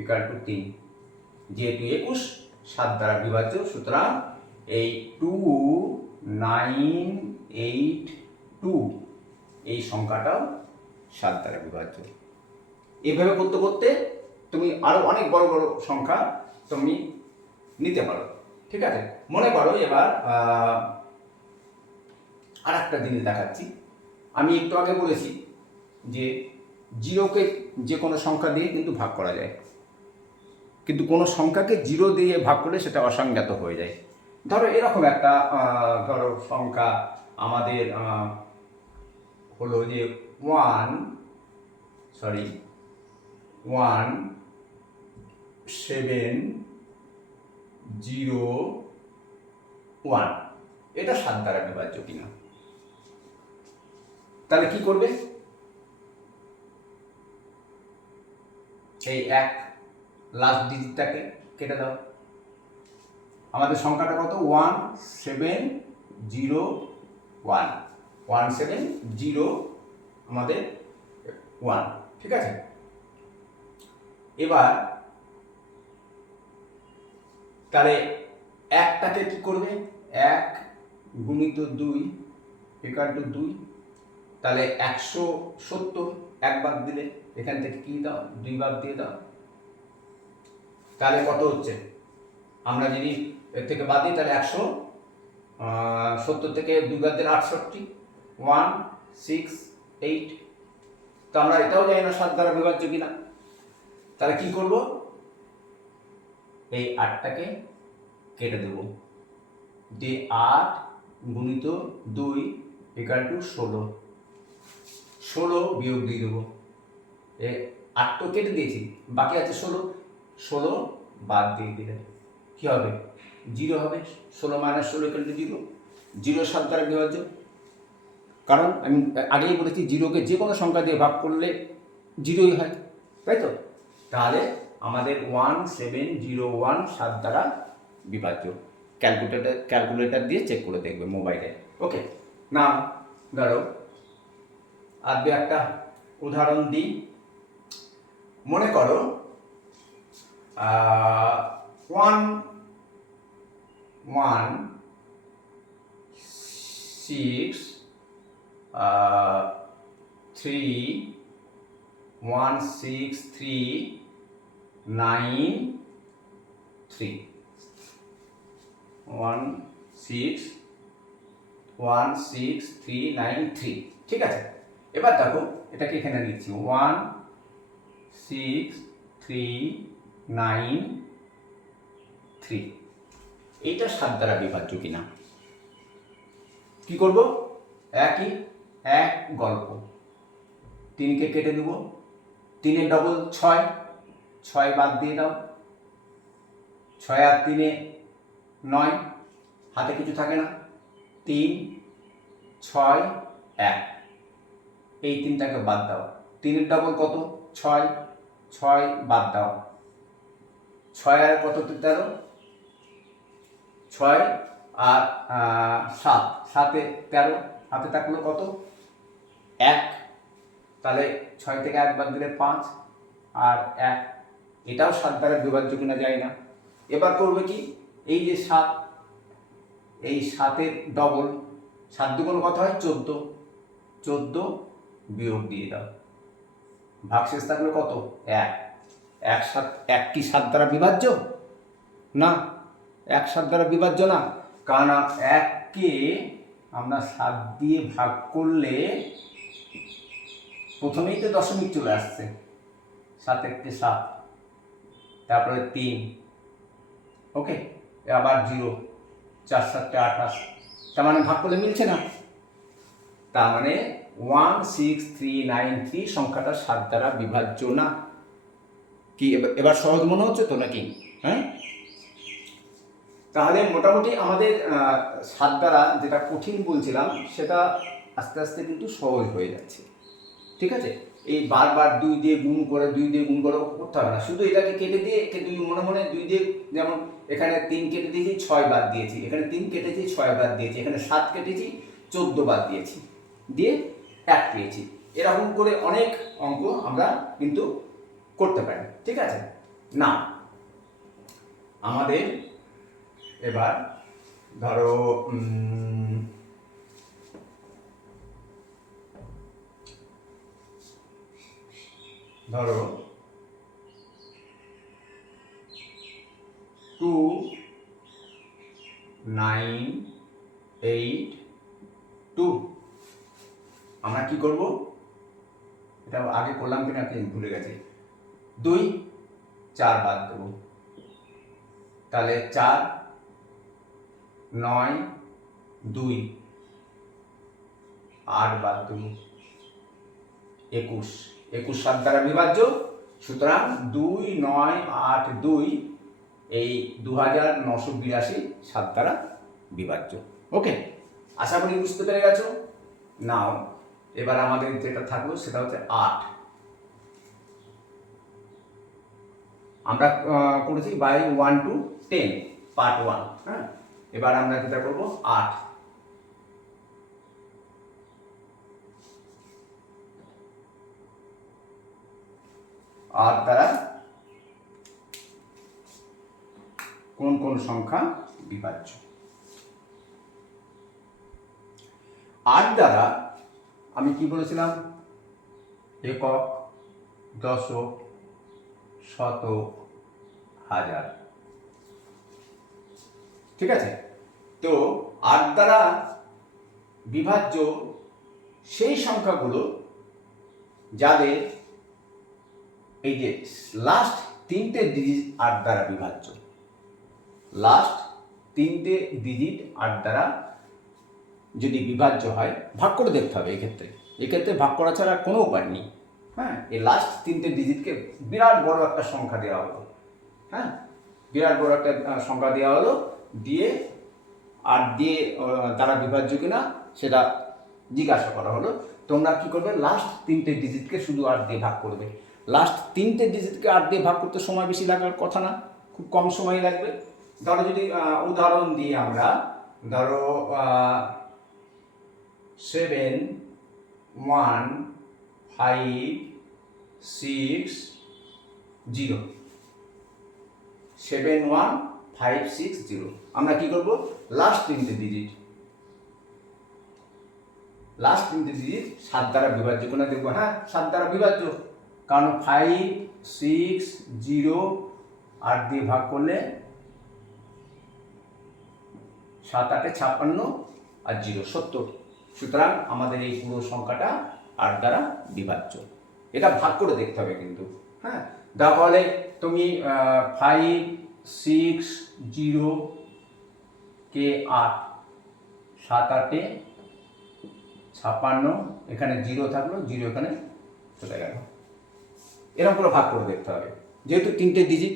ইকুয়াল টু 3। যেহেতু 21 7 দ্বারা বিভাজ্য, সুতরাং এই 2 9 8 2 এই সংখ্যাটাও 7 দ্বারা বিভাজ্য। এইভাবে করতে করতে তুমি আরো অনেক বড় বড় সংখ্যা তুমি নিতে পারো, ঠিক আছে। মনে করো এবার আর একটা জিনিস দেখাচ্ছি। আমি একটু আগে বলেছি যে 0কে যে কোনো সংখ্যা দিয়ে কিন্তু ভাগ করা যায়, কিন্তু কোনো সংখ্যাকে 0 দিয়ে ভাগ করলে সেটা অসংজ্ঞাত হয়ে যায়। ধরো এরকম একটা ধরো সংখ্যা আমাদের হলো যে 1 7 0 1, এটা 7 দ্বারা বিভাজ্য কিনা। তাহলে কি করবে? এই 1 লাস্ট ডিজিটটাকে কেটে দাও। আমাদের সংখ্যাটা কত? 1 7 0 1, 1 7 0 আমাদের 1, ঠিক আছে। এবার তাহলে 1টাকে কি করবে? 1 গুণিত 2 ইকুয়াল টু 2, তাহলে 170 1 বাদ দিলে এখান থেকে কি দাও? 2 বাদ দিয়ে দাও, তাহলে কত হচ্ছে? আমরা যদি এর থেকে বাদ দিই তাহলে 70 থেকে 2 বাদ দিলে 68, 1 6 8। তো আমরা এটাও জানি না 7 দ্বারা বিভাজ্য কিনা। তাহলে কি করব, এই 8টাকে কেটে দেব, দিয়ে 8 গুণিত 2 ইকুয়াল টু 16, 16 বিয়োগ দিয়ে দেবো। 8 তো কেটে দিয়েছি, বাকি আছে 16, 16 বাদ দিয়ে দিলে কি হবে, 0 হবে। 16 মাইনাস 16 ইকুয়াল টু 0, 0 7 দ্বারা বিভাজ্য। কারণ আমি আগেই বলেছি 0কে যে কোনো সংখ্যা দিয়ে ভাগ করলে 0ই হয়, তাই তো। তাহলে আমাদের 1701 7 দ্বারা বিভাজ্য। ক্যালকুলেটর দিয়ে চেক করে দেখবে মোবাইলে। ওকে, না ধরো আর একটা উদাহরণ দিই। মনে করো 1 1 6 3 1 6 3 9 3 1 6 1 6 3 9 3। ঠিক আছে, এবার দেখো এটাকে এখানে লিখছি 1 6 3 9 3। এইটা 7 দ্বারা বিভাজ্য কিনা। কি করব, একই এক গল্প, 3কে কেটে দেব, 3 ডবল 6, 6 বাদ দিয়ে দাও, 6 আর 3 9, হাতে কিছু থাকে না, 3 6 1, এই 3টাকে বাদ দাও, 3 ডবল কত 6, 6 বাদ দাও, 6 আর কত 13, 6 আর 7, 7 এ 13, হাতে থাকলো কত 1, তাহলে 6 থেকে 1 বাদ দিলে 5 আর 1, এটাও 7 দ্বারা বিভাজ্য কিনা যায় না। এবার করবে কি, এই যে 7, এই 7-এর ডবল, 7 দুগুণ কত হয় 14, 14 বিয়োগ দিয়ে দাও, ভাগশেষ থাকলো কত 1, 1 কি 7 দ্বারা বিভাজ্য না, 1 7 দ্বারা বিভাজ্য না। কারণ 1কে আমরা 7 দিয়ে ভাগ করলে প্রথমেই তো দশমিক চলে আসছে, 7 1 7, তারপরে 3, ওকে, আবার 0, 4 7 28, তার মানে ভাগ করলে মিলছে না। তার মানে 16393 সংখ্যাটা 7 দ্বারা বিভাজ্য না। কি এবার সহজ মনে হচ্ছে তো নাকি? হ্যাঁ, তাহলে মোটামুটি আমাদের 7 দ্বারা যেটা কঠিন বলছিলাম সেটা আস্তে আস্তে কিন্তু সহজ হয়ে যাচ্ছে। ঠিক আছে, এই বারবার 2 দিয়ে গুণ করে করতে হবে না, শুধু এটাকে কেটে দিয়ে একে 2 মনে মনে 2 দিয়ে, যেমন এখানে 3 কেটে দিয়েছি 6 বাদ দিয়েছি, এখানে 3 কেটেছি 6 বাদ দিয়েছি, এখানে 7 কেটেছি 14 বাদ দিয়েছি, দিয়ে 1 পেয়েছি। এরকম করে অনেক অঙ্ক আমরা কিন্তু করতে পারি। ঠিক আছে, না আমাদের এবার ধরো ধরো 2 9 8 2। আমরা কি করব, এটা আগে করলাম কিনা আপনি ভুলে গেছি, 2 4 বাদ দেবো, তাহলে 4 9 2 8 বাদ দেবো, 21, 21 7 দ্বারা বিভাজ্য। সুতরাং 2 9 8 2 এই 2982 7 দ্বারা বিভাজ্য। ওকে, আশা করি বুঝতে পেরে গেছো। নাও এবার আমাদের যেটা থাকলো সেটা হচ্ছে 8। আমরা করেছি বাই 1 to 10 পার্ট 1। হ্যাঁ, এবার আমরা যেটা করবো 8, 8 দ্বারা কোন কোন সংখ্যা বিভাজ্য। 8 দ্বারা আমি কি বলেছিলাম, একক, দশক, শতক, হাজার। ঠিক আছে, তো 8 দ্বারা বিভাজ্য সেই সংখ্যাগুলো যাদের এই যে লাস্ট 3টে ডিজিট 8 দ্বারা বিভাজ্য, লাস্ট 3টে ডিজিট 8 দ্বারা যদি বিভাজ্য হয়, ভাগ করে দেখতে হবে। এক্ষেত্রে ভাগ করা ছাড়া কোনো উপায় নেই। হ্যাঁ, এই লাস্ট 3টে ডিজিটকে বিরাট বড় একটা সংখ্যা দেওয়া হলো। হ্যাঁ, বিরাট বড় একটা সংখ্যা দেওয়া হলো, দিয়ে 8 দিয়ে দ্বারা বিভাজ্য কিনা সেটা জিজ্ঞাসা করা হলো। তোমরা কি করবে, লাস্ট 3টে ডিজিটকে শুধু 8 দিয়ে ভাগ করবে। লাস্ট 3টে ডিজিটকে 8 দিয়ে ভাগ করতে সময় বেশি লাগার কথা না, খুব কম সময় লাগবে। ধরো যদি উদাহরণ দিই আমরা, ধরো 7 1 5 6 0, 7 1 5 6 0। আমরা কি করব, লাস্ট 3টে ডিজিট 7 দ্বারা বিভাজ্য কিনা দেখবো। হ্যাঁ, 7 দ্বারা বিভাজ্য, কারণ 5 6 0 8 দিয়ে ভাগ করলে 7 8 56 আর 0 70। সুতরাং আমাদের এই পুরো সংখ্যাটা 8 দ্বারা বিভাজ্য। এটা ভাগ করে দেখতে হবে কিন্তু। হ্যাঁ, তাহলে তুমি 5 6 0 কে 8, 7 8 56, এখানে 0 থাকলো, 0 এখানে চলে গেল। এরকম করে ভাগ করে দেখতে হবে, যেহেতু 3টে ডিজিট।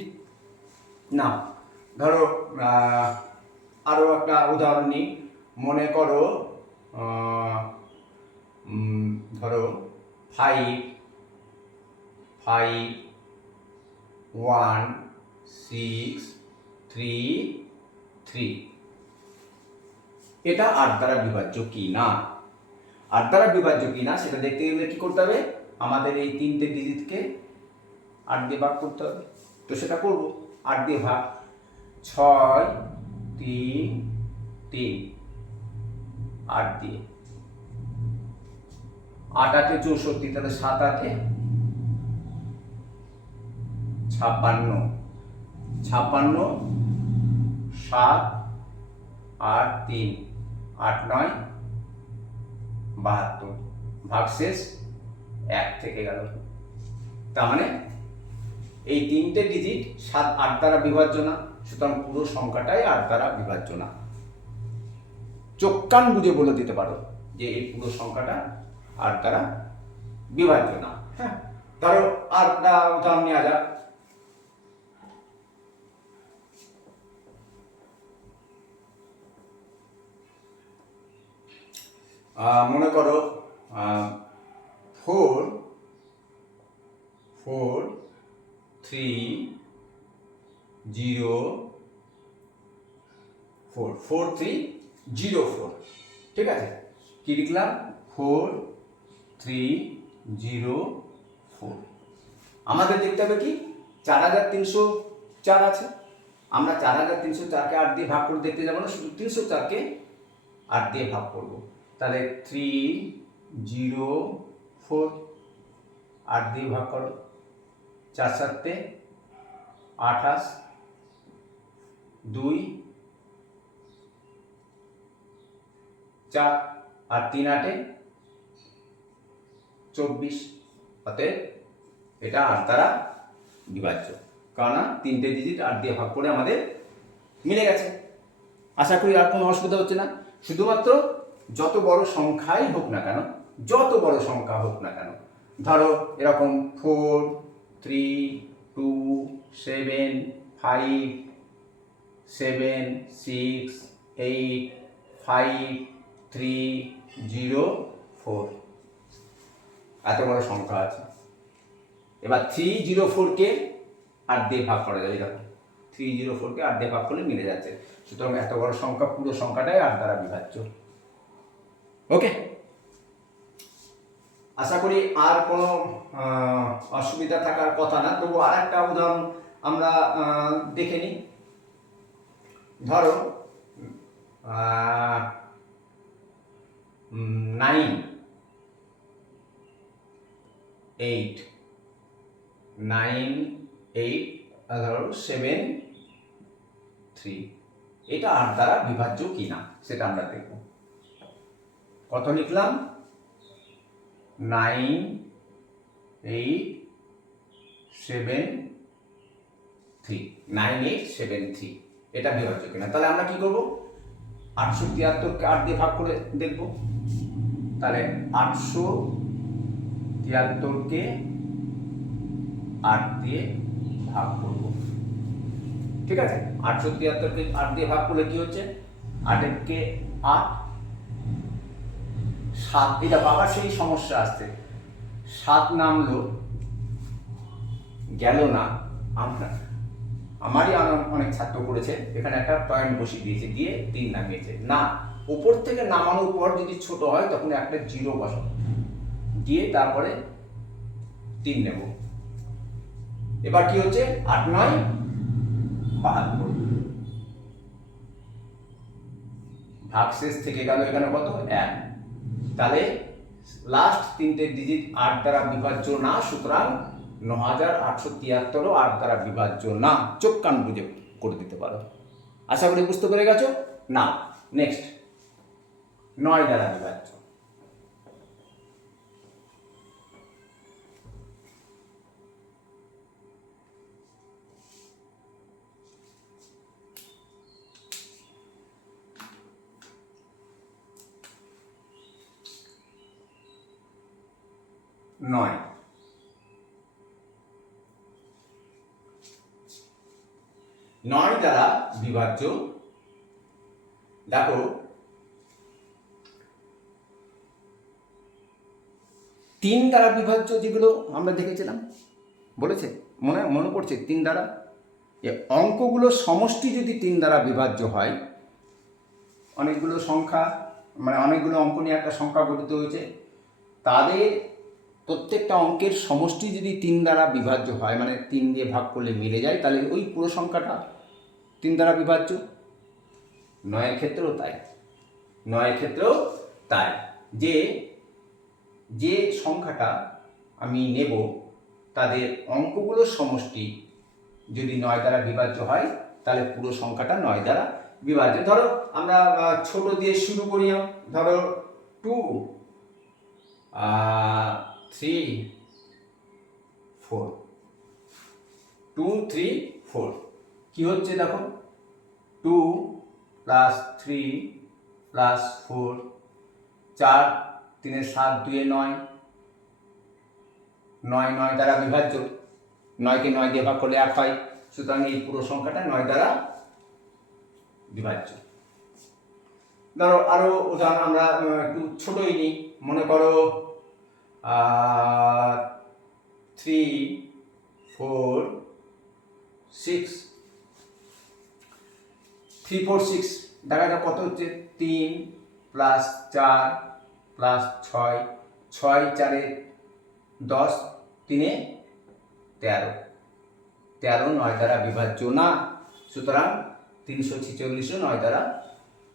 না, ধরো আরও একটা উদাহরণ নিই। মনে করো ধরো 5 5 1 6 3 3। এটা 8 দ্বারা বিভাজ্য কি না, 8 দ্বারা বিভাজ্য কি না সেটা দেখতে গেলে কি করতে হবে, আমাদের এই 3টে ডিজিটকে 8 দিয়ে ভাগ করতে হবে। তো সেটা করব, 8 দিয়ে ভাগ। 6 3 3 8 দিয়ে, 8 8 64, তাহলে 7 8 56 56, 7 8 3 8 9 72, ভাগশেষ 1 থেকে গেল। তার মানে এই 3টে ডিজিট 7 8 দ্বারা বিভাজ্য না, সুতরাং পুরো সংখ্যাটাই 8 দ্বারা বিভাজ্য না। চোখ কান বুঝে বলে দিতে পারো যে এই পুরো সংখ্যাটা 8 দ্বারা বিভাজ্য না। হ্যাঁ, ধরো আর একটা উদাহরণ নেওয়া যাক। মনে করো 4 4 3 0 4 4 3 0 4। ঠিক আছে, কি লিখলাম, 4 3 0 4। আমাদের দেখতে হবে কি, 4304 আছে। আমরা 4304কে 8 দিয়ে ভাগ করে দেখতে যাবো না, শুধু 304কে 8 দিয়ে ভাগ করব। তাহলে 3 0 4, 8 দিয়ে ভাগ করো, 4 7 28, 2 4 আর 3 8 24। অতএব এটা 8 দ্বারা বিভাজ্য, কারণ 3টে ডিজিট 8 দিয়ে ভাগ করে আমাদের মিলে গেছে। আশা করি আর কোনো অসুবিধা হচ্ছে না। শুধুমাত্র যত বড় সংখ্যাই হোক না কেন, যত বড় সংখ্যা হোক না কেন, ধরো এরকম 4 3 2 7 5 7 6 8 5 3 0 4, এত বড় সংখ্যা আছে। এবার 304কে 8 দিয়ে ভাগ করা যাবে। দেখো 304কে 8 দিয়ে ভাগ করলে মিলে যাচ্ছে। সুতরাং এত বড় সংখ্যা, পুরো সংখ্যাটাই 8 দ্বারা বিভাজ্য। ওকে, আশা করি আর কোনো অসুবিধা থাকার কথা না। তবু আর একটা উদাহরণ আমরা দেখে নিই। ধরো 9 8 9 8, ধরো 7 3। এটা 8 দ্বারা বিভাজ্য কিনা সেটা আমরা দেখব। কত লিখলাম? 9 8 7 3, 9873 এটা বিভাজ্য কিনা। তাহলে আমরা কি করব? 873কে 8 দিয়ে ভাগ করে দেখব। তাহলে 873কে 8 দিয়ে ভাগ করব। ঠিক আছে, 873কে 8 দিয়ে ভাগ করলে কি হচ্ছে? 8কে 8, 7। এটা বাবার সেই সমস্যা আসছে, 7 নামলো গেল না। আমারই অনেক ছাত্র করেছে, এখানে একটা পয়েন্ট বসিয়ে দিয়েছে, দিয়ে 3 নামিয়েছে। না, উপর থেকে নামানোর পর যদি ছোট হয় তখন একটা 0 বসাবো, দিয়ে তারপরে 3 নেব। এবার কি হচ্ছে? 8 9 72, ভাগশেষ থেকে গেল এখানে কত? 1। তাহলে লাস্ট 3টে ডিজিট 8 দ্বারা বিভাজ্য না, সুতরাং 9873ও 8 দ্বারা বিভাজ্য না। চোখ কান বুঝে করে দিতে পারো। আশা করি বুঝতে পেরে গেছো। না, নেক্সট 9 দ্বারা বিভাজ্য। নয় দ্বারা বিভাজ্য। দেখো 3 দ্বারা বিভাজ্য যেগুলো আমরা দেখেছিলাম, বলেছে মনে পড়ছে? 3 দ্বারা অঙ্কগুলো সমষ্টি যদি 3 দ্বারা বিভাজ্য হয়, অনেকগুলো সংখ্যা মানে অনেকগুলো অঙ্ক নিয়ে একটা সংখ্যা গঠিত হয়েছে, তাদের প্রত্যেকটা অঙ্কের সমষ্টি যদি 3 দ্বারা বিভাজ্য হয়, মানে 3 দিয়ে ভাগ করলে মিলে যায়, তাহলে ওই পুরো সংখ্যাটা 3 দ্বারা বিভাজ্য। 9 ক্ষেত্রেও তাই, 9 ক্ষেত্রেও তাই। যে সংখ্যাটা আমি নেব তাদের অঙ্কগুলোর সমষ্টি যদি 9 দ্বারা বিভাজ্য হয়, তাহলে পুরো সংখ্যাটা 9 দ্বারা বিভাজ্য। ধরো আমরা ছোট দিয়ে শুরু করি। ধরো 2 3 4, 2 3 4 কি হচ্ছে দেখো? 2 + 3 + 4, 4 3 7 2 9, 9 9 দ্বারা বিভাজ্য। 9কে 9 দিয়ে ভাগ করলে 1 হয়, সুতরাং এই পুরো সংখ্যাটা 9 দ্বারা বিভাজ্য। ধরো আরো উদাহরণ আমরা একটু ছোটই নিই। মনে করো 3 4 6, 3 4 6 দেখা যাক কত হচ্ছে? 3 + 4 + 6, 6 4 10, 3 13, 13 9 দ্বারা বিভাজ্য না, সুতরাং 346ও 9 দ্বারা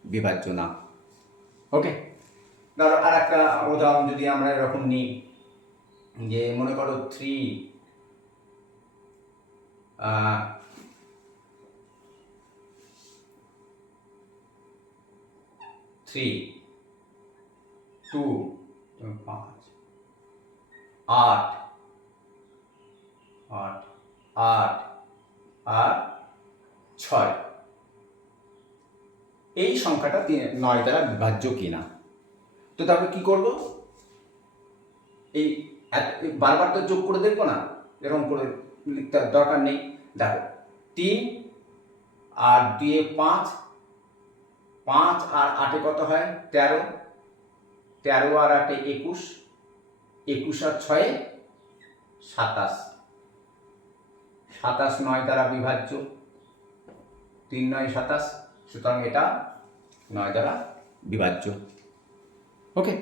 বিভাজ্য না। ওকে, ধরো আর একটা উদাহরণ যদি আমরা এরকম নিই, যে মনে করো 3 2 5 8 8 8 আর 6, এই সংখ্যাটা 9 দ্বারা বিভাজ্য কিনা। তো তারপরে কি করব? এই বারবার তো যোগ করে দেখবো না, এরকম করে লিখতে দরকার নেই। দেখো 3 আর 2 5, 5 আর 8 কত হয়? 13, 13 আর 8 21, 21 আর 6 27, 27 9 দ্বারা বিভাজ্য। 3 9 27, সুতরাং এটা 9 দ্বারা বিভাজ্য। ওকে,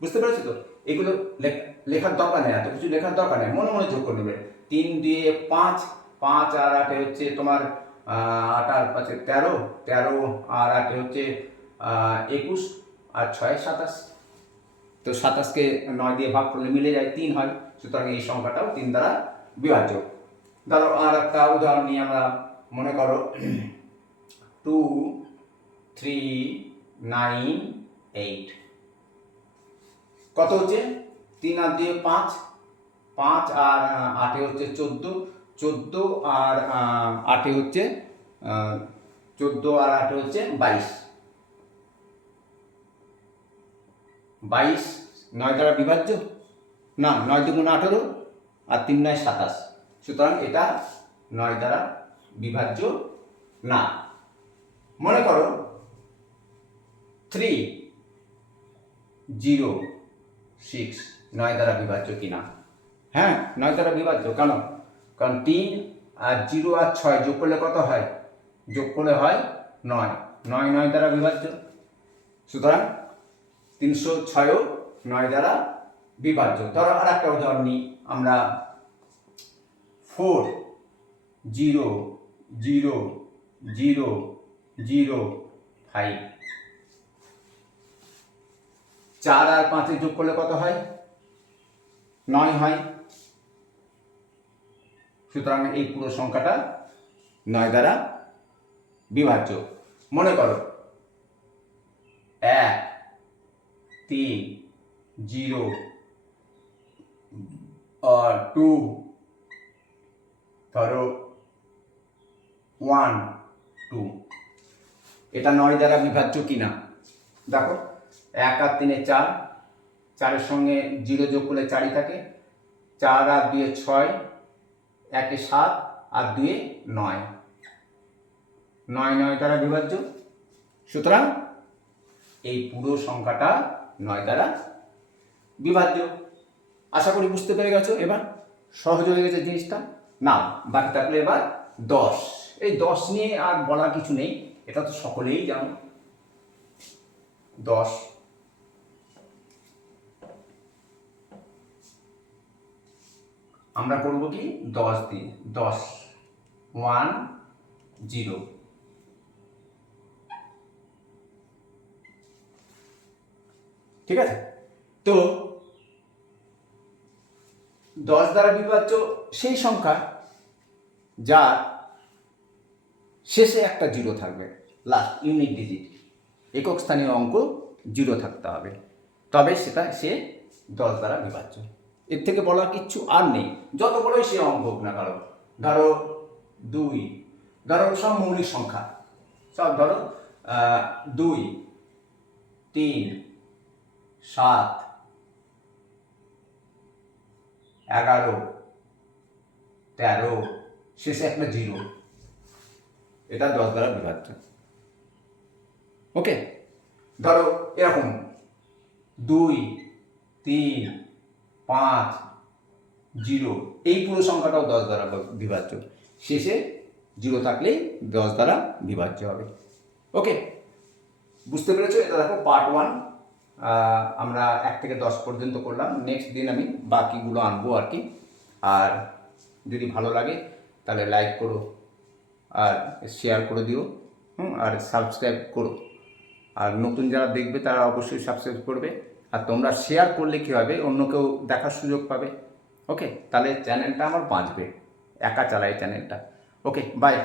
বুঝতে পেরেছো তো? এগুলো লেখার দরকার নেই, এত কিছু লেখার দরকার নেই, মনে মনে যোগ করে নেবে। 3 2 5, 5 আর 8 হচ্ছে তোমার 8 আর 5 13, 13 আর 8 হচ্ছে 21 আর 6 27। তো 27কে 9 দিয়ে ভাগ করলে মিলে যায়, 3 হয়, সুতরাং এই সংখ্যাটাও 3 দ্বারা বিভাজ্য। ধরো আর একটা উদাহরণ নিয়ে আমরা, মনে করো 2 3 98। কত হচ্ছে 3 আর 2 5, 5 আর 8 হচ্ছে 14, 14 আর 8 হচ্ছে 14 আর 8 হচ্ছে 22, 22 9 দ্বারা বিভাজ্য না, 9 দুগুণ 18 আর 3 9 27, সুতরাং এটা 9 দ্বারা বিভাজ্য না। মনে করো 306 9 দ্বারা বিভাজ্য কিনা। হ্যাঁ, 9 দ্বারা বিভাজ্য। কেন? কারণ 3 আর 0 আর 6 যোগ করলে কত হয়? যোগ করলে হয় 9, 9 9 দ্বারা বিভাজ্য। সুতরাং 306ও 9 দ্বারা বিভাজ্য। ধরো আর একটা উদাহরণ নিই আমরা, 4 0 0 0 0 5, 4 আর 5 যোগ করলে কত হয়? 9 হয়। সুতরাং এই পুরো সংখ্যাটা 9 দ্বারা বিভাজ্য। মনে করো 1 3 0 2 ধরো 1 2, এটা 9 দ্বারা বিভাজ্য কিনা দেখো। 1 আর 3 4, 4 এর সঙ্গে 0 যোগ করলে 4ই থাকে, 4 আর 2 6, 1 7 আর 2 9, 9 9 দ্বারা বিভাজ্য। সুতরাং এই পুরো সংখ্যাটা 9 দ্বারা বিভাজ্য। আশা করি বুঝতে পেরে গেছো। এবার সহজ হয়ে গেছে জিনিসটা। না, বাকি থাকলে এবার 10। এই 10 নিয়ে আর বলার কিছু নেই, এটা তো সকলেই জানো। 10 আমরা করব কি 10 দিয়ে, 10 1 0, ঠিক আছে। তো 10 দ্বারা বিভাজ্য সেই সংখ্যা যার শেষে একটা 0 থাকবে, লাস্ট ইউনিট ডিজিট, একক স্থানীয় অঙ্ক 0 থাকতে হবে, তবে সে 10 দ্বারা বিভাজ্য। এর থেকে বলার কিচ্ছু আর নেই। যত বড়ই সে অঙ্ক হোক না কারো, ধরো 2, ধরো সব মৌলিক সংখ্যা, সব ধরো 2 3 7 11 13, শেষে একটা 0, এটা 10 দ্বারা বিভাজ্য। ওকে, ধরো এরকম 2 3 5 0, এই পুরো সংখ্যাটাও 10 দ্বারা বিভাজ্য, শেষে 0 থাকলেই 10 দ্বারা বিভাজ্য হবে। ওকে, বুঝতে পেরেছো? এটা দেখো পার্ট 1, আমরা 1 থেকে 10 পর্যন্ত করলাম। নেক্সট দিন আমি বাকিগুলো আনবো আর কি। আর যদি ভালো লাগে তাহলে লাইক করো আর শেয়ার করে দিও, আর সাবস্ক্রাইব করো। আর নতুন যারা দেখবে তারা অবশ্যই সাবস্ক্রাইব করবে। আর তোমরা শেয়ার করলে কী হবে, অন্য কেউ দেখার সুযোগ পাবে। ওকে, তাহলে চ্যানেলটা আমার বাঁচবে, একা চালাই চ্যানেলটা। ওকে, বাই।